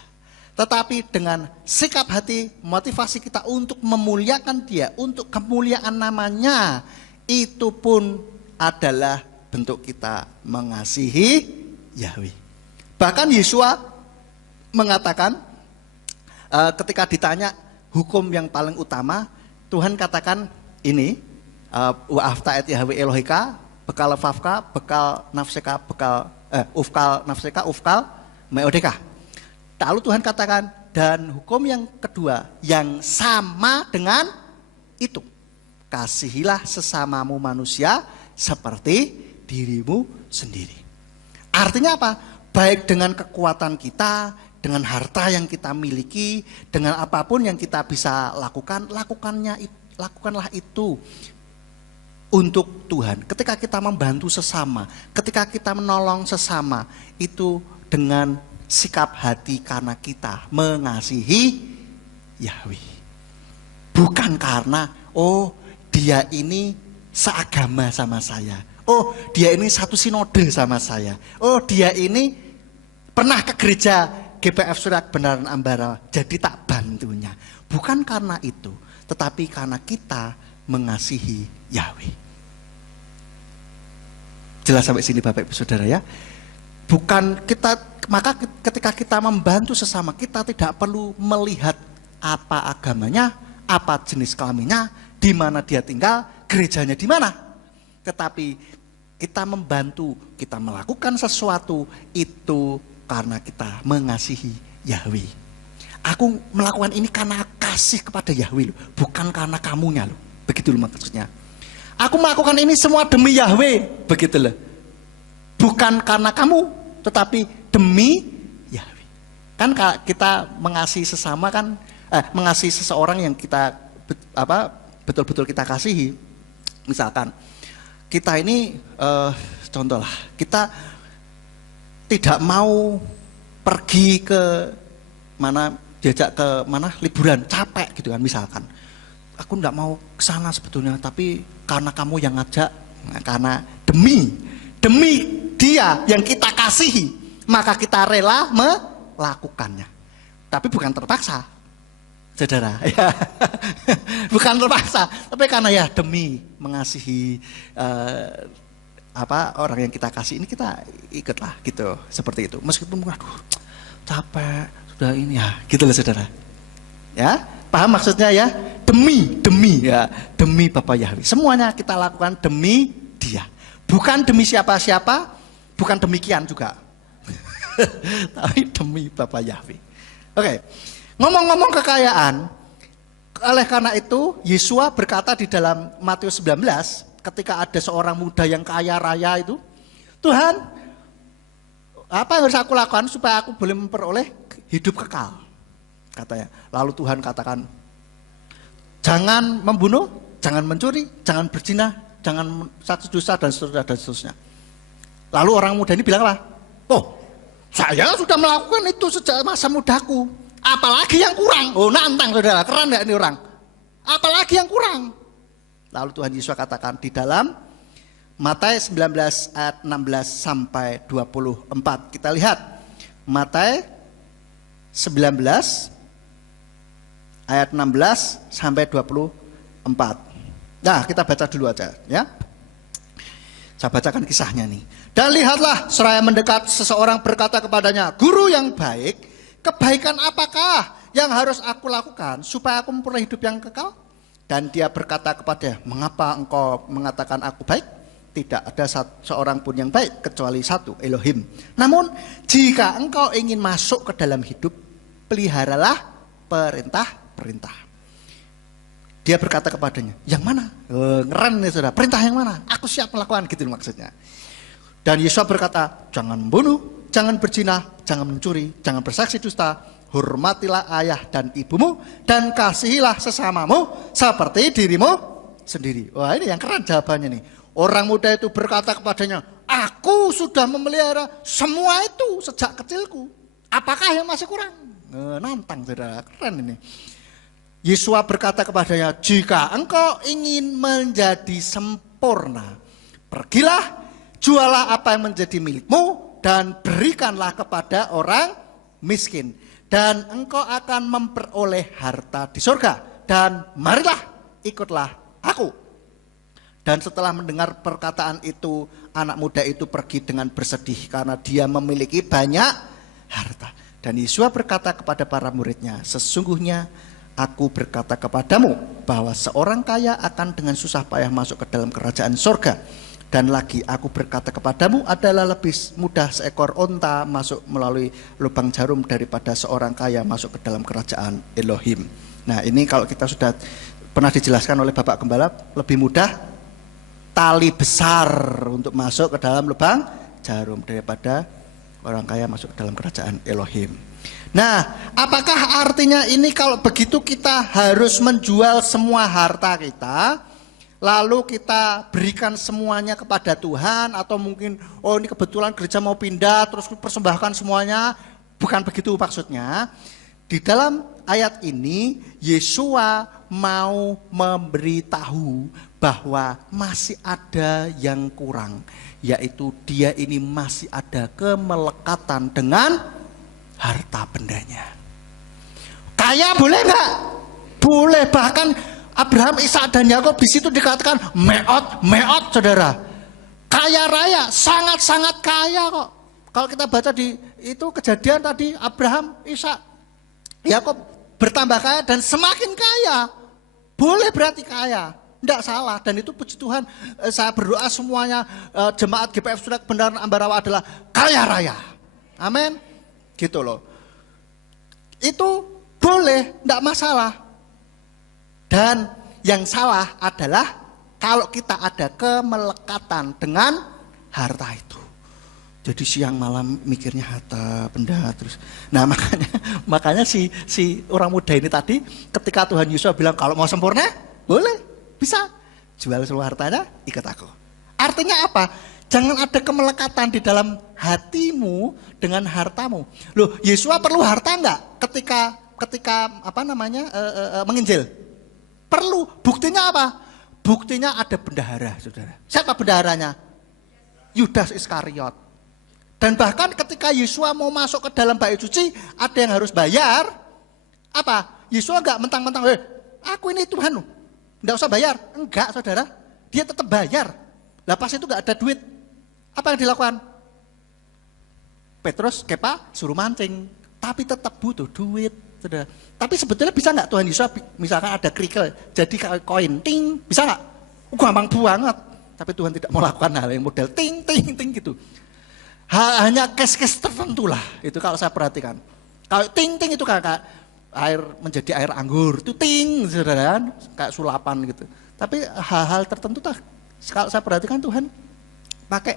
Tetapi dengan sikap hati, motivasi kita untuk memuliakan Dia, untuk kemuliaan namanya, itu pun adalah bentuk kita mengasihi Yahweh. Bahkan Yesua mengatakan ketika ditanya hukum yang paling utama, Tuhan katakan ini, wa'afta et Yahweh Elohika, bekal lefafka, bekal nafseka, ufkal nafseka, ufkal meodeka. Lalu Tuhan katakan, dan hukum yang kedua yang sama dengan itu, kasihilah sesamamu manusia seperti dirimu sendiri. Artinya apa? Baik dengan kekuatan kita, dengan harta yang kita miliki, dengan apapun yang kita bisa lakukan, lakukanlah itu untuk Tuhan. Ketika kita membantu sesama, ketika kita menolong sesama, itu dengan sikap hati karena kita mengasihi Yahweh. Bukan karena dia ini seagama sama saya. Dia ini satu sinode sama saya. Dia ini pernah ke gereja GPF Surya Kebenaran Ambarawa, jadi tak bantunya. Bukan karena itu, tetapi karena kita mengasihi Yahweh. Jelas sampai sini Bapak Ibu Saudara ya? Bukan kita, maka ketika kita membantu sesama, kita tidak perlu melihat apa agamanya, apa jenis kelaminnya, di mana dia tinggal, gerejanya di mana. Tetapi kita membantu, kita melakukan sesuatu itu karena kita mengasihi Yahweh. Aku melakukan ini karena kasih kepada Yahweh, bukan karena kamunya loh. Begitu loh maksudnya. Aku melakukan ini semua demi Yahweh, begitu loh. Bukan karena kamu, tetapi demi Yahweh. Kan kita mengasihi sesama kan, mengasihi seseorang yang kita betul-betul kita kasihi. Misalkan kita ini contoh lah, kita tidak mau pergi ke mana, diajak ke mana liburan, capek gitu kan misalkan. Aku enggak mau ke sana sebetulnya, tapi karena kamu yang ngajak, karena demi dia yang kita kasihi, maka kita rela melakukannya. Tapi bukan terpaksa. saudara. Ya. Bukan terpaksa, tapi karena ya demi mengasihi orang yang kita kasih ini kita ikutlah gitu, seperti itu. Meskipun aduh capek sudah ini ya, gitu loh saudara. Ya, paham maksudnya ya? Demi ya, demi Bapa Yahweh. Semuanya kita lakukan demi Dia. Bukan demi siapa-siapa, bukan demikian juga. Tapi demi Bapa Yahweh. Oke. Ngomong-ngomong kekayaan, oleh karena itu Yesua berkata di dalam Matius 19 ketika ada seorang muda yang kaya raya itu, Tuhan, apa yang harus aku lakukan supaya aku boleh memperoleh hidup kekal? Katanya. Lalu Tuhan katakan, jangan membunuh, jangan mencuri, jangan berzina, jangan satu dosa dan seterusnya. Lalu orang muda ini bilang apa? Oh, saya sudah melakukan itu sejak masa mudaku. Apalagi yang kurang? Oh, nantang saudara, keren gak ini orang? Apalagi yang kurang? Lalu Tuhan Yesus katakan di dalam Matius 19 ayat 16 sampai 24. Kita lihat Matius 19 ayat 16 sampai 24. Nah, kita baca dulu aja ya. Saya bacakan kisahnya nih. Dan lihatlah, seraya mendekat seseorang berkata kepadanya, Guru yang baik, kebaikan apakah yang harus aku lakukan supaya aku memperoleh hidup yang kekal? Dan dia berkata kepadanya, mengapa engkau mengatakan aku baik? Tidak ada seorang pun yang baik kecuali satu, Elohim. Namun jika engkau ingin masuk ke dalam hidup, peliharalah perintah-perintah. Dia berkata kepadanya, yang mana? Ngeren nih saudara, perintah yang mana? Aku siap melakukan, gitu maksudnya. Dan Yesus berkata, jangan membunuh, jangan berzina, jangan mencuri, jangan bersaksi dusta, hormatilah ayah dan ibumu, dan kasihilah sesamamu seperti dirimu sendiri. Wah, ini yang keren jawabannya nih. Orang muda itu berkata kepadanya, aku sudah memelihara semua itu sejak kecilku. Apakah yang masih kurang? Nantang saudara, keren ini. Yesus berkata kepadanya, jika engkau ingin menjadi sempurna, pergilah, jualah apa yang menjadi milikmu, dan berikanlah kepada orang miskin, dan engkau akan memperoleh harta di surga, dan marilah ikutlah aku. Dan setelah mendengar perkataan itu, anak muda itu pergi dengan bersedih karena dia memiliki banyak harta. Dan Yesus berkata kepada para muridnya, sesungguhnya aku berkata kepadamu bahwa seorang kaya akan dengan susah payah masuk ke dalam kerajaan surga. Dan lagi aku berkata kepadamu adalah lebih mudah seekor onta masuk melalui lubang jarum daripada seorang kaya masuk ke dalam kerajaan Elohim. Nah, ini kalau kita sudah pernah dijelaskan oleh Bapak Gembala, lebih mudah tali besar untuk masuk ke dalam lubang jarum daripada orang kaya masuk ke dalam kerajaan Elohim. Nah, apakah artinya ini kalau begitu kita harus menjual semua harta kita, lalu kita berikan semuanya kepada Tuhan, atau mungkin oh ini kebetulan gereja mau pindah terus persembahkan semuanya? Bukan begitu maksudnya. Di dalam ayat ini Yesua mau memberitahu bahwa masih ada yang kurang, yaitu dia ini masih ada kemelekatan dengan harta bendanya. Kaya boleh enggak? Boleh, bahkan Abraham, Ishak dan Yakub di situ dikatakan meot saudara. Kaya raya, sangat-sangat kaya kok. Kalau kita baca di itu kejadian tadi, Abraham, Ishak, Yakub bertambah kaya dan semakin kaya. Boleh berarti kaya, tidak salah. Dan itu puji Tuhan, saya berdoa semuanya jemaat GPF Surat Kebenaran Ambarawa adalah kaya raya. Amin. Gitu loh. Itu boleh, tidak masalah. Dan yang salah adalah kalau kita ada kemelekatan dengan harta itu. Jadi siang malam mikirnya harta benda terus. Nah makanya si orang muda ini tadi ketika Tuhan Yesus bilang kalau mau sempurna boleh, bisa jual seluruh hartanya ikut aku. Artinya apa? Jangan ada kemelekatan di dalam hatimu dengan hartamu. Loh, Yesus perlu harta enggak ketika menginjil? Perlu. Buktinya apa? Buktinya ada bendahara, saudara. Siapa bendaharanya? Yudas Iskariot. Dan bahkan ketika Yesus mau masuk ke dalam bait suci, ada yang harus bayar. Apa? Yesua enggak mentang-mentang, aku ini Tuhan, enggak usah bayar. Enggak, saudara, dia tetap bayar. Lah pas itu enggak ada duit, apa yang dilakukan? Petrus, Kepa suruh mancing, tapi tetap butuh duit, saudara. Tapi sebetulnya bisa enggak Tuhan Yesus, misalkan ada kerikil, jadi koin, ting, bisa enggak? Gampang banget. Tapi Tuhan tidak melakukan hal yang model ting, ting, ting gitu. Hanya case-case tertentu lah, itu kalau saya perhatikan. Kalau ting, ting itu kayak air menjadi air anggur, itu ting, saudara, kayak sulapan gitu. Tapi hal-hal tertentu kalau saya perhatikan Tuhan pakai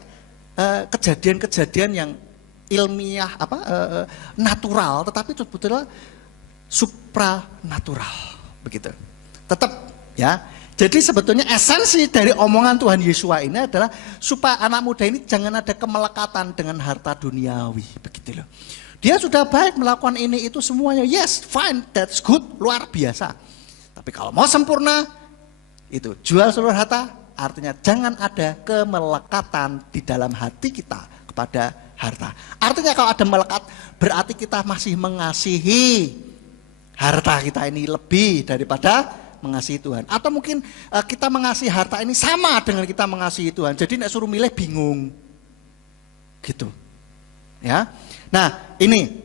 kejadian-kejadian yang ilmiah, natural, tetapi sebetulnya supranatural, begitu. Tetap ya. Jadi sebetulnya esensi dari omongan Tuhan Yesua ini adalah supaya anak muda ini jangan ada kemelekatan dengan harta duniawi, begitu loh. Dia sudah baik melakukan ini itu semuanya, yes, fine, that's good, luar biasa. Tapi kalau mau sempurna, itu jual seluruh harta, artinya jangan ada kemelekatan di dalam hati kita kepada harta. Artinya kalau ada melekat, berarti kita masih mengasihi harta kita ini lebih daripada mengasihi Tuhan. Atau mungkin kita mengasihi harta ini sama dengan kita mengasihi Tuhan. Jadi nek suruh milih bingung. Gitu. Ya. Nah, ini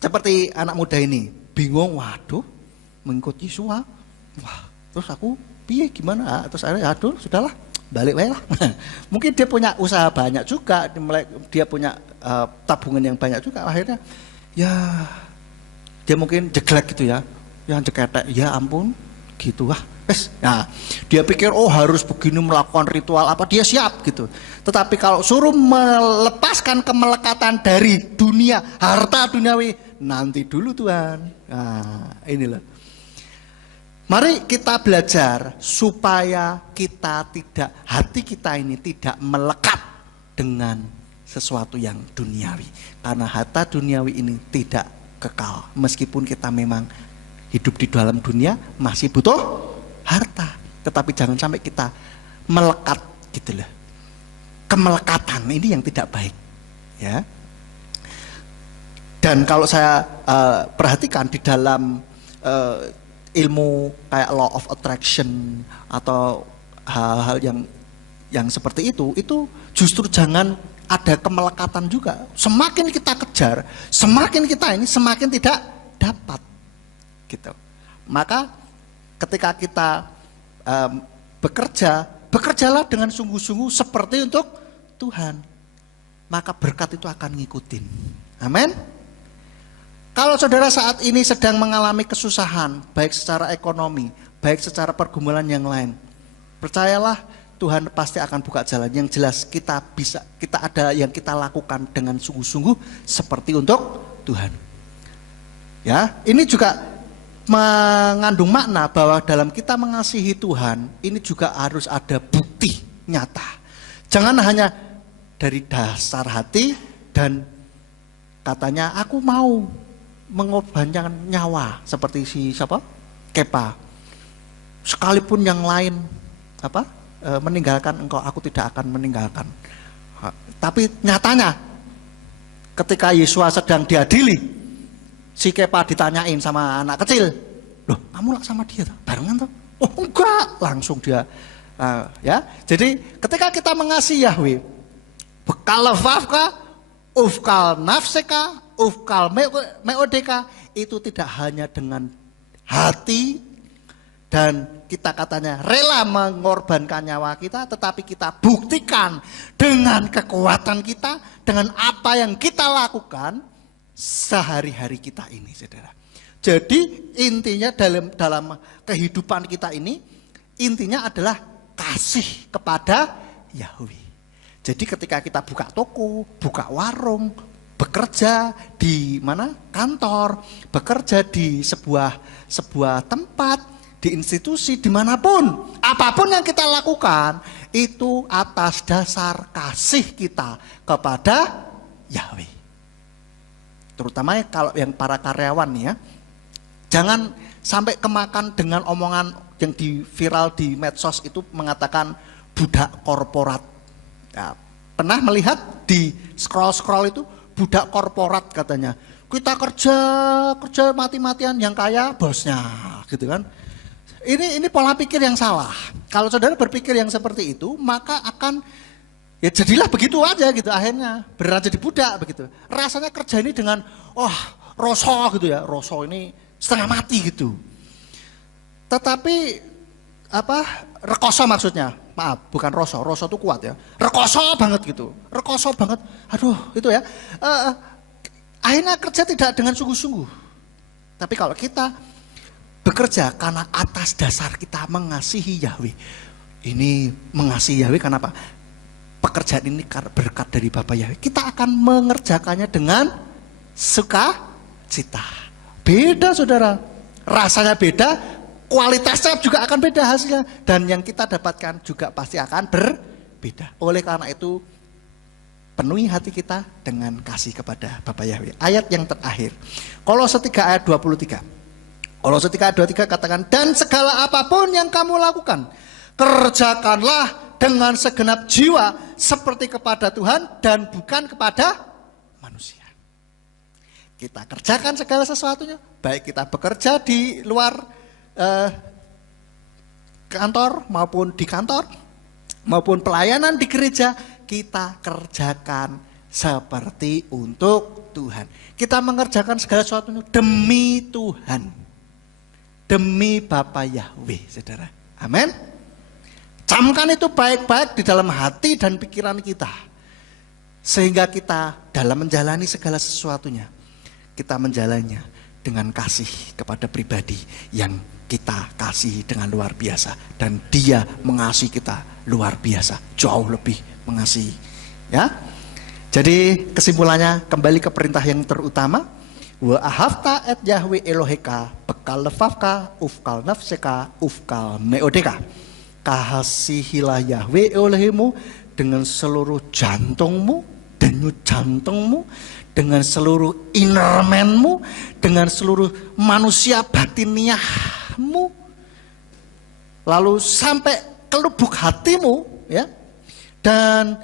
seperti anak muda ini, bingung, waduh, mengikuti Yesua. Wah, terus aku piye gimana? Terus aduh, sudahlah, balik wae lah. Mungkin dia punya usaha banyak juga, dia punya tabungan yang banyak juga, akhirnya ya dia mungkin jeglek gitu ya. Yang jeketek, ya ampun, gitu wah. Nah, dia pikir harus begini melakukan ritual apa, dia siap gitu. Tetapi kalau suruh melepaskan kemelekatan dari dunia, harta duniawi, nanti dulu Tuhan. Nah, inilah. Mari kita belajar supaya hati kita ini tidak melekat dengan sesuatu yang duniawi. Karena harta duniawi ini tidak kekal. Meskipun kita memang hidup di dalam dunia masih butuh harta, tetapi jangan sampai kita melekat gitu loh. Kemelekatan ini yang tidak baik, ya. Dan kalau saya perhatikan di dalam ilmu kayak law of attraction atau hal-hal yang seperti itu justru jangan ada kemelekatan juga. Semakin kita kejar, semakin kita ini semakin tidak dapat, gitu. Maka ketika kita bekerjalah dengan sungguh-sungguh seperti untuk Tuhan, maka berkat itu akan ngikutin. Amin. Kalau saudara saat ini sedang mengalami kesusahan, baik secara ekonomi, baik secara pergumulan yang lain, percayalah Tuhan pasti akan buka jalan. Yang jelas kita ada yang kita lakukan dengan sungguh-sungguh seperti untuk Tuhan. Ya, ini juga mengandung makna bahwa dalam kita mengasihi Tuhan ini juga harus ada bukti nyata. Jangan hanya dari dasar hati dan katanya aku mau mengorbankan nyawa seperti si Kepa. Sekalipun yang lain meninggalkan engkau, aku tidak akan meninggalkan. Tapi nyatanya ketika Yesua sedang diadili, si Kepa ditanyain sama anak kecil, loh kamu lah sama dia barengan tuh? Oh enggak, langsung dia ya. Jadi ketika kita mengasihi Yahweh, bekal lefafka, ufkal nafseka, ufkal meodeka, itu tidak hanya dengan hati dan kita katanya rela mengorbankan nyawa kita, tetapi kita buktikan dengan kekuatan kita, dengan apa yang kita lakukan sehari-hari kita ini, saudara. Jadi intinya dalam kehidupan kita ini, intinya adalah kasih kepada Yahweh. Jadi ketika kita buka toko, buka warung, bekerja di mana? Kantor, bekerja di sebuah tempat, di institusi, dimanapun, apapun yang kita lakukan, itu atas dasar kasih kita kepada Yahweh. Terutama kalau yang para karyawan nih ya, jangan sampai kemakan dengan omongan yang viral di medsos itu mengatakan budak korporat. Ya, pernah melihat di scroll itu budak korporat katanya. Kita kerja mati-matian, yang kaya bosnya, gitu kan. Ini pola pikir yang salah. Kalau saudara berpikir yang seperti itu, maka akan ya jadilah begitu aja gitu akhirnya. Beneran jadi budak begitu. Rasanya kerja ini dengan roso gitu ya. Roso ini setengah mati gitu. Tetapi rekoso maksudnya. Maaf, bukan roso. Roso itu kuat ya. Rekoso banget gitu. Rekoso banget. Aduh, itu ya. Akhirnya kerja tidak dengan sungguh-sungguh. Tapi kalau kita bekerja karena atas dasar kita mengasihi Yahweh. Ini mengasihi Yahweh karena apa? Pekerjaan ini berkat dari Bapa Yahweh. Kita akan mengerjakannya dengan sukacita. Beda saudara. Rasanya beda, kualitasnya juga akan beda hasilnya. Dan yang kita dapatkan juga pasti akan berbeda. Oleh karena itu, penuhi hati kita dengan kasih kepada Bapa Yahweh. Ayat yang terakhir. Kolose 3 ayat 23. Kolose 3 ayat 23 katakan, dan segala apapun yang kamu lakukan, kerjakanlah dengan segenap jiwa seperti kepada Tuhan dan bukan kepada manusia. Kita kerjakan segala sesuatunya, baik kita bekerja di luar kantor maupun di kantor, maupun pelayanan di gereja, kita kerjakan seperti untuk Tuhan. Kita mengerjakan segala sesuatunya demi Tuhan, demi Bapa Yahweh, saudara. Amin. Camkan itu baik-baik di dalam hati dan pikiran kita, sehingga kita dalam menjalani segala sesuatunya, kita menjalannya dengan kasih kepada pribadi yang kita kasih dengan luar biasa, dan Dia mengasihi kita luar biasa, jauh lebih mengasihi. Ya. Jadi kesimpulannya kembali ke perintah yang terutama. Wa ahavta et Yahweh Eloheka bekal lefafka ufkal nafseka ufkal meodeka. Kasihilah Yahweh Elohemu dengan seluruh jantungmu, denyut jantungmu, dengan seluruh inner man-mu, dengan seluruh manusia batiniahmu, lalu sampai ke lubuk hatimu, ya. Dan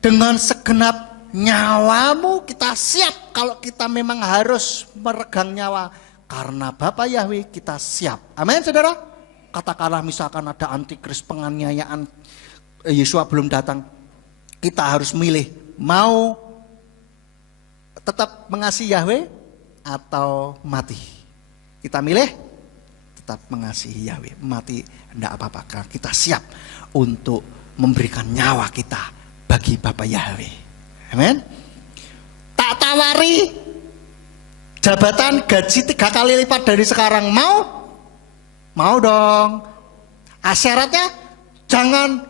dengan segenap nyawamu kita siap. Kalau kita memang harus meregang nyawa karena Bapa Yahweh, kita siap. Amin saudara. Katakanlah misalkan ada antikris, penganiayaan, Yesua belum datang, kita harus milih mau tetap mengasihi Yahweh atau mati. Kita milih tetap mengasihi Yahweh, mati enggak apa-apa, karena kita siap untuk memberikan nyawa kita bagi Bapa Yahweh. Amin. Tak tawari jabatan gaji 3 kali lipat dari sekarang, mau? Mau dong. Syaratnya jangan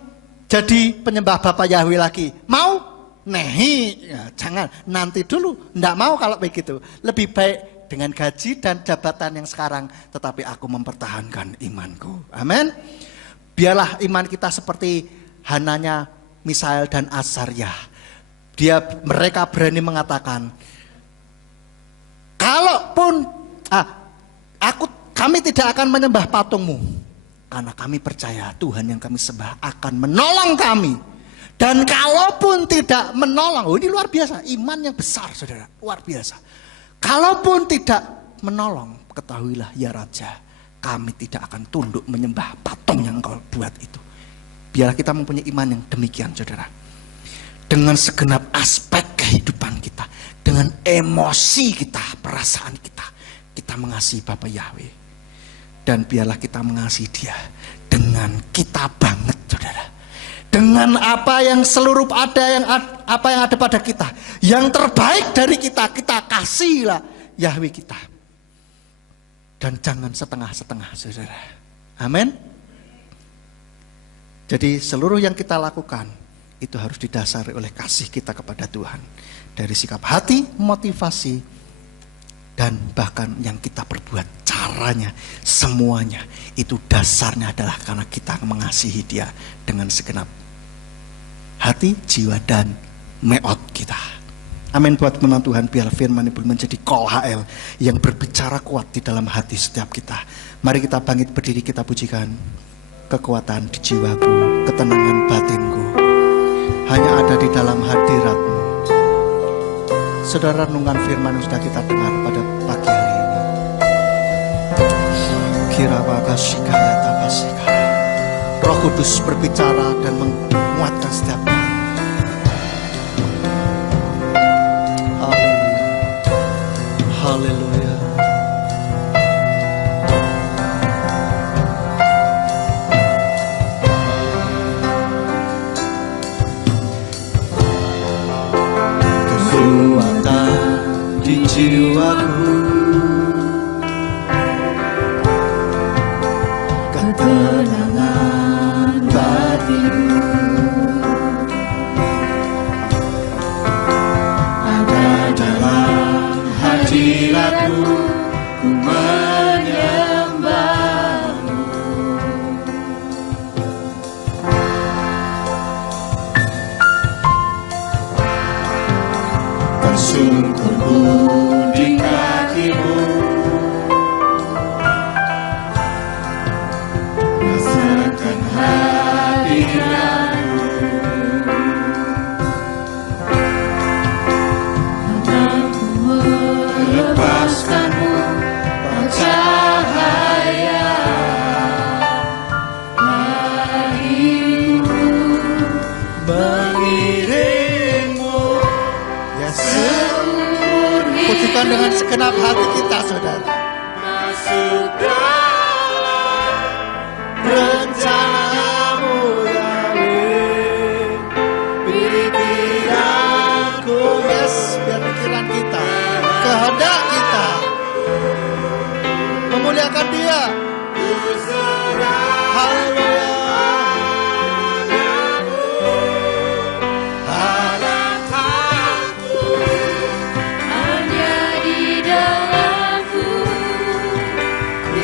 jadi penyembah Bapa Yahweh lagi. Mau? Nehi, ya, jangan. Nanti dulu. Enggak mau kalau begitu. Lebih baik dengan gaji dan jabatan yang sekarang, tetapi aku mempertahankan imanku. Amin. Biarlah iman kita seperti Hananya, Misael dan Azariah. Mereka berani mengatakan, kalaupun kami tidak akan menyembah patungmu, karena kami percaya Tuhan yang kami sembah akan menolong kami. Dan kalaupun tidak menolong, ini luar biasa, iman yang besar saudara, luar biasa. Kalaupun tidak menolong, ketahuilah ya Raja, kami tidak akan tunduk menyembah patung yang kau buat itu. Biarlah kita mempunyai iman yang demikian saudara. Dengan segenap aspek kehidupan kita, dengan emosi kita, perasaan kita, kita mengasihi Bapa Yahweh. Dan biarlah kita mengasihi Dia dengan kita banget saudara. Dengan apa yang seluruh apa yang ada pada kita, yang terbaik dari kita kasihlah Yahweh kita. Dan jangan setengah-setengah saudara. Amin. Jadi seluruh yang kita lakukan itu harus didasari oleh kasih kita kepada Tuhan. Dari sikap hati, motivasi, dan bahkan yang kita perbuat, caranya, semuanya itu dasarnya adalah karena kita mengasihi Dia dengan segenap hati, jiwa, dan meot kita. Amin. Buat firman Tuhan, biar firman itu menjadi kol HL yang berbicara kuat di dalam hati setiap kita. Mari kita bangkit berdiri, kita pujikan. Kekuatan di jiwaku, ketenangan batinku hanya ada di dalam hadirat-Mu. Saudara, renungan firman yang sudah kita dengar pada pagi hari ini. Kirabagasikaya tabasikaya. Roh Kudus berbicara dan menguatkan setiap orang. Haleluya. Haleluya. Kekuatan di jiwaku, ketenangan batinku, ada dalam hadiratmu, ku menyembahmu. Tersungkurku di kakimu, rasakan hadiratmu. Aku melepaskanmu, cahaya bagiku, mengiringmu. Ya, pujikan dengan segenap hati kita, saudara. Masuk dalam rencanamu, Yahweh. Pikiranku, yes, biar pikiran kita, kehendak kita memuliakan Dia. Haleluya. Hanya di dalamku ku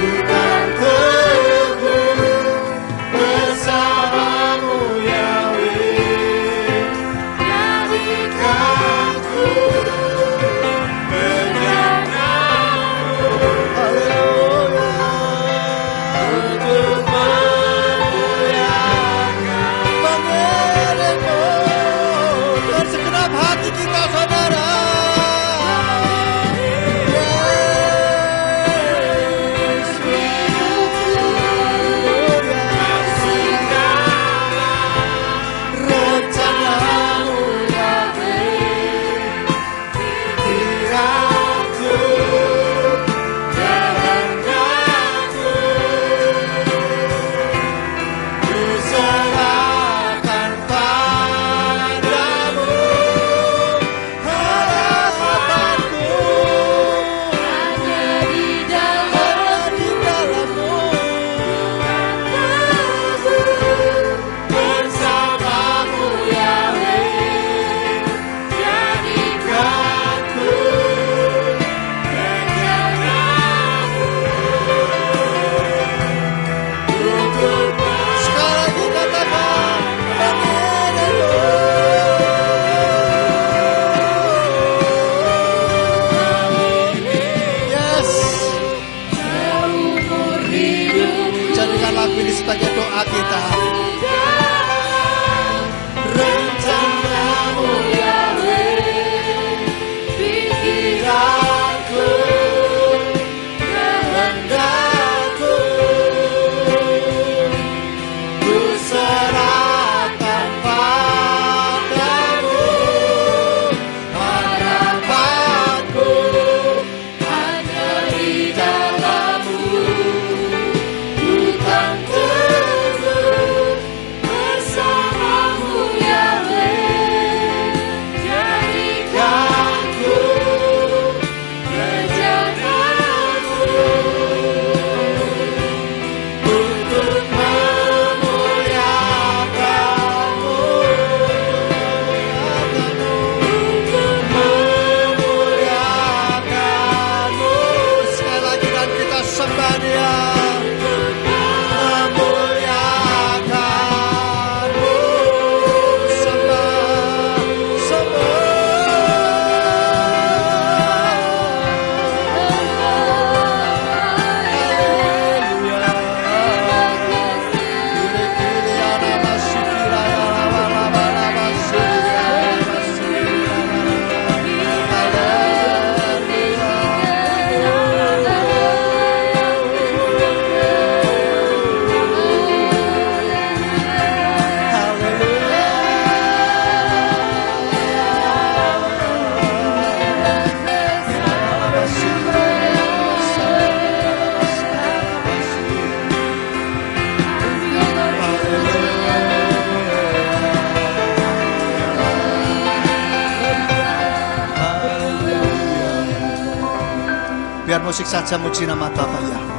musik saja muji nama Bapa Yahweh.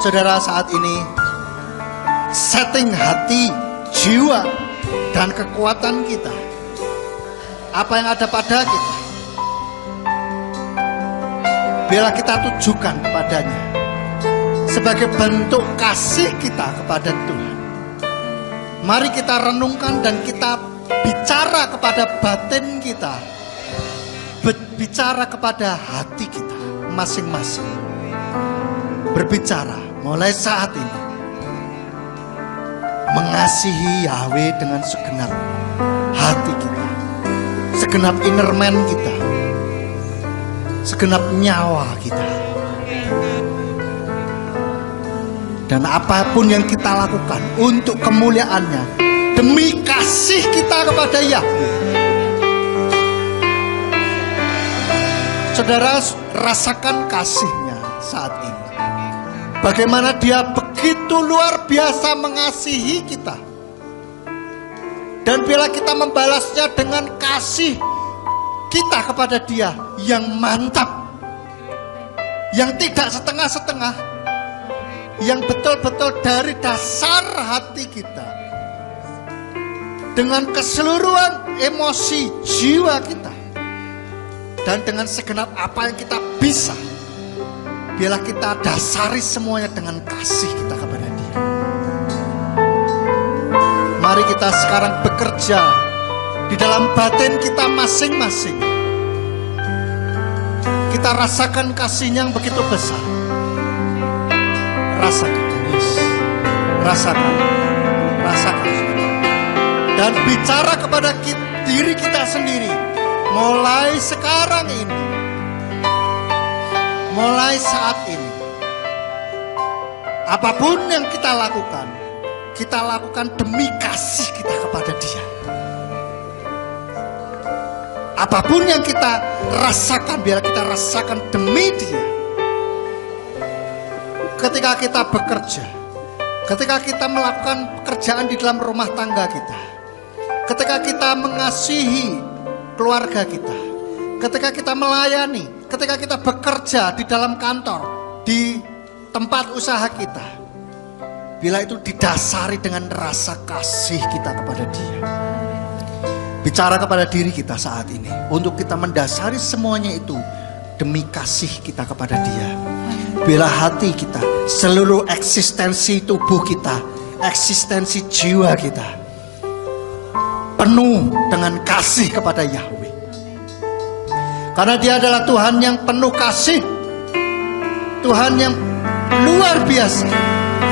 Saudara, saat ini setting hati, jiwa, dan kekuatan kita, apa yang ada pada kita, biarlah kita tujukan kepadanya sebagai bentuk kasih kita kepada Tuhan. Mari kita renungkan dan kita bicara kepada batin kita, bicara kepada hati kita masing-masing. Berbicara mulai saat ini, mengasihi Yahweh dengan segenap hati kita, segenap inner man kita, segenap nyawa kita. Dan apapun yang kita lakukan untuk kemuliaannya, demi kasih kita kepada Yahweh. Saudara, rasakan kasihnya saat ini. Bagaimana dia begitu luar biasa mengasihi kita. Dan bila kita membalasnya dengan kasih kita kepada dia yang mantap, yang tidak setengah-setengah, yang betul-betul dari dasar hati kita, dengan keseluruhan emosi jiwa kita, dan dengan segenap apa yang kita bisa, biarlah kita dasari semuanya dengan kasih kita kepada dia. Mari kita sekarang bekerja di dalam batin kita masing-masing. Kita rasakan kasihnya yang begitu besar. Rasakan, yes. Rasakan. Dan bicara kepada diri kita sendiri. Mulai sekarang ini, mulai saat ini, apapun yang kita lakukan demi kasih kita kepada dia. Apapun yang kita rasakan, biar kita rasakan demi dia. Ketika kita bekerja, ketika kita melakukan pekerjaan di dalam rumah tangga kita, ketika kita mengasihi keluarga kita, ketika kita melayani, ketika kita bekerja di dalam kantor, di tempat usaha kita, bila itu didasari dengan rasa kasih kita kepada dia. Bicara kepada diri kita saat ini, untuk kita mendasari semuanya itu demi kasih kita kepada dia. Bila hati kita, seluruh eksistensi tubuh kita, eksistensi jiwa kita penuh dengan kasih kepada Yahweh. Karena dia adalah Tuhan yang penuh kasih, Tuhan yang luar biasa,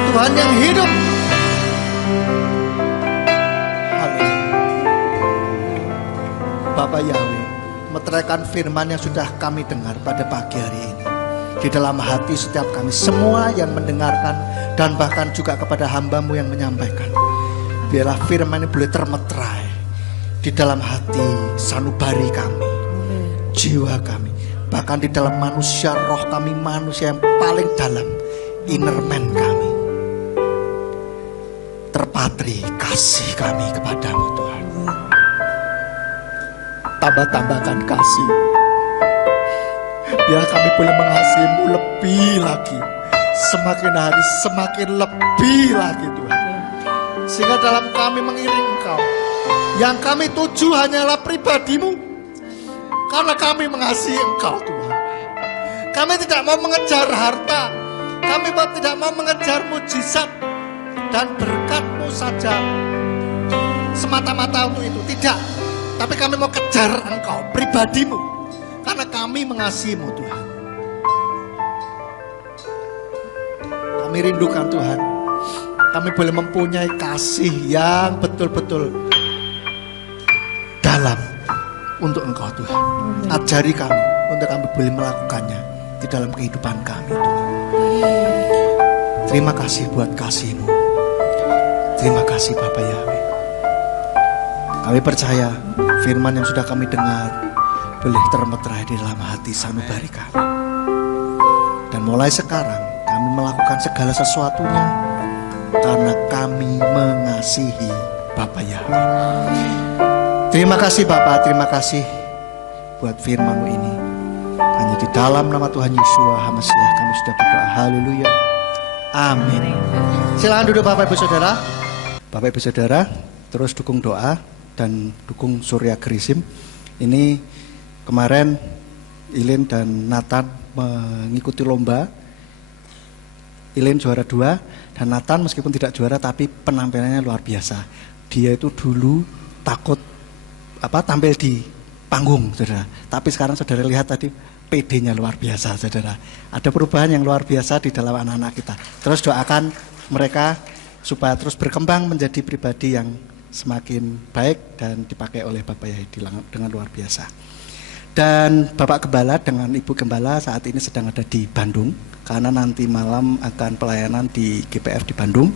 Tuhan yang hidup. Bapak Yahweh, meteraikan firman yang sudah kami dengar pada pagi hari ini di dalam hati setiap kami semua yang mendengarkan, dan bahkan juga kepada hamba-Mu yang menyampaikan. Biarlah firman ini boleh termeterai di dalam hati sanubari kami, jiwa kami, bahkan di dalam manusia, roh kami, manusia yang paling dalam, inner man kami. Terpatri kasih kami kepadamu Tuhan. Tambah-tambahkan kasih, biar kami boleh mengasihimu lebih lagi, semakin hari semakin lebih lagi Tuhan. Sehingga dalam kami mengiring Engkau, yang kami tuju hanyalah pribadimu, karena kami mengasihi Engkau Tuhan. Kami tidak mau mengejar harta, kami tidak mau mengejar mujizat dan berkat-Mu saja semata-mata untuk itu, tidak. Tapi kami mau kejar Engkau, pribadimu, karena kami mengasihimu Tuhan. Kami rindukan Tuhan, kami boleh mempunyai kasih yang betul-betul dalam untuk Engkau Tuhan. Ajari kami untuk kami boleh melakukannya di dalam kehidupan kami Tuhan. Terima kasih buat kasih-Mu. Terima kasih Bapak Yahweh. Kami percaya firman yang sudah kami dengar boleh termeterai di dalam hati sanubari kami. Dan mulai sekarang kami melakukan segala sesuatunya karena kami mengasihi Bapa Yahweh. Terima kasih Bapak, terima kasih buat firman-Mu ini. Hanya Hanya di dalam nama Tuhan Yeshua HaMasiah kami sudah berdoa. Haleluya. Amin. Silakan duduk Bapak Ibu Saudara. Bapak Ibu Saudara, terus dukung doa dan dukung Surya Gerisim. Ini kemarin Ilin dan Nathan mengikuti lomba. Ilin juara 2 dan Nathan meskipun tidak juara tapi penampilannya luar biasa. Dia itu dulu takut tampil di panggung, Saudara. Tapi sekarang Saudara lihat tadi PD-nya luar biasa, Saudara. Ada perubahan yang luar biasa di dalam anak-anak kita. Terus doakan mereka supaya terus berkembang menjadi pribadi yang semakin baik dan dipakai oleh Bapak Yahudi dengan luar biasa. Dan Bapak Gembala dengan Ibu Gembala saat ini sedang ada di Bandung, karena nanti malam akan pelayanan di GPF di Bandung,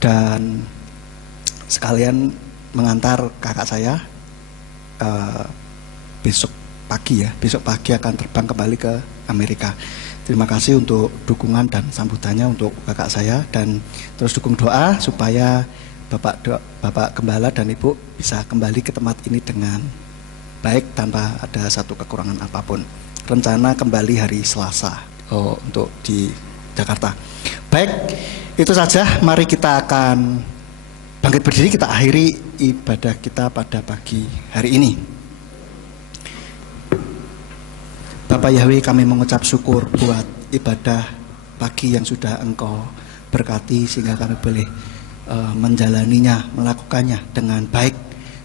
dan sekalian mengantar kakak saya besok pagi akan terbang kembali ke Amerika. Terima kasih untuk dukungan dan sambutannya untuk kakak saya, dan terus dukung doa supaya Bapak Gembala dan Ibu bisa kembali ke tempat ini dengan baik tanpa ada satu kekurangan apapun. Rencana kembali hari Selasa untuk di Jakarta. Baik, itu saja. Mari kita akan bangkit berdiri, kita akhiri ibadah kita pada pagi hari ini. Bapak Yahweh, kami mengucap syukur buat ibadah pagi yang sudah Engkau berkati sehingga kami boleh menjalaninya, melakukannya dengan baik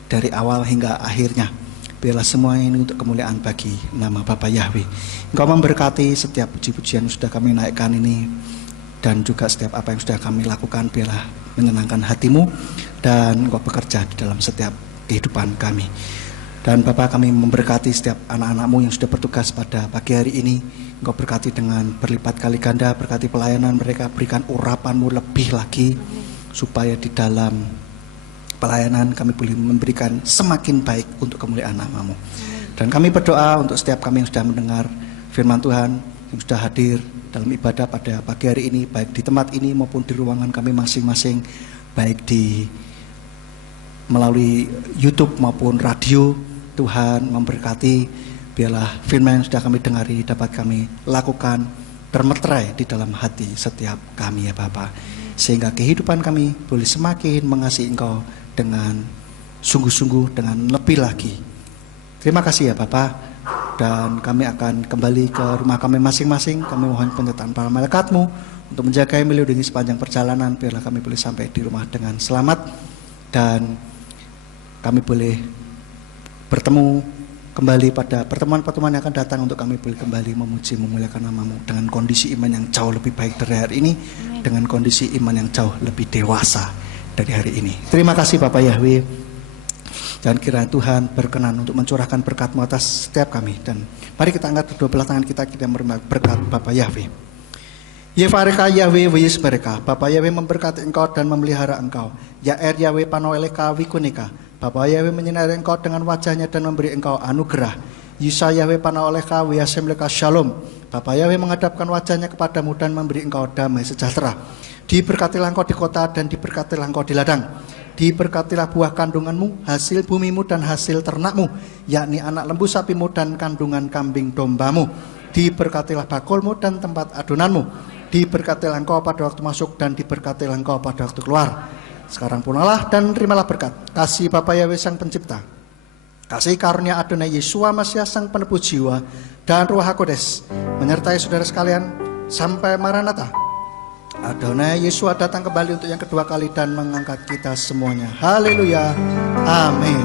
dari awal hingga akhirnya. Biarlah semua ini untuk kemuliaan bagi nama Bapak Yahweh. Engkau memberkati setiap puji-pujian yang sudah kami naikkan ini, dan juga setiap apa yang sudah kami lakukan, biarlah menyenangkan hati-Mu, dan Engkau bekerja di dalam setiap kehidupan kami. Dan Bapak, kami memberkati setiap anak-anak-Mu yang sudah bertugas pada pagi hari ini. Engkau berkati dengan berlipat kali ganda, berkati pelayanan mereka, berikan urapan-Mu lebih lagi, supaya di dalam pelayanan kami boleh memberikan semakin baik untuk kemuliaan nama-Mu. Dan kami berdoa untuk setiap kami yang sudah mendengar firman Tuhan, yang sudah hadir dalam ibadah pada pagi hari ini, baik di tempat ini maupun di ruangan kami masing-masing, baik di melalui YouTube maupun radio. Tuhan memberkati, biarlah firman yang sudah kami dengari dapat kami lakukan bermeterai di dalam hati setiap kami ya Bapa, sehingga kehidupan kami boleh semakin mengasihi Engkau dengan sungguh-sungguh, dengan lebih lagi. Terima kasih ya Bapa, dan kami akan kembali ke rumah kami masing-masing. Kami mohon penyertaan para malaikat-Mu untuk menjaga kami, melindungi sepanjang perjalanan. Biarlah kami boleh sampai di rumah dengan selamat, dan kami boleh bertemu kembali pada pertemuan-pertemuan yang akan datang, untuk kami boleh kembali memuji memuliakan nama-Mu dengan kondisi iman yang jauh lebih baik dari hari ini, dengan kondisi iman yang jauh lebih dewasa dari hari ini. Terima kasih Bapak Yahweh, dan kiranya Tuhan berkenan untuk mencurahkan berkat-Mu atas setiap kami. Dan mari kita angkat kedua belah tangan kita menerima berkat Bapak Yahweh. Yevareka Yahweh Wiyis mereka, Bapak Yahweh memberkati engkau dan memelihara engkau. Yaer Yahweh panoeleka wikunika, Bapak Yahweh menyinari engkau dengan wajahnya dan memberi engkau anugerah. Yisa Yahweh panoeleka wiyasemleka shalom, Bapak Yahweh menghadapkan wajahnya kepadamu dan memberi engkau damai sejahtera. Diberkatilah engkau di kota dan diberkatilah engkau di ladang. Diberkatilah buah kandunganmu, hasil bumimu dan hasil ternakmu, yakni anak lembu sapimu dan kandungan kambing dombamu. Diberkatilah bakulmu dan tempat adonanmu. Diberkatilah engkau pada waktu masuk dan diberkatilah engkau pada waktu keluar. Sekarang punahlah dan terimalah berkat kasih Bapa Yahweh Sang Pencipta, kasih karunia Adonai Yeshua Masiah Sang Penebus jiwa, dan Ruach HaKodes menyertai saudara sekalian sampai Maranatha. Adonai Yeshua datang kembali untuk yang kedua kali dan mengangkat kita semuanya. Haleluya. Amin.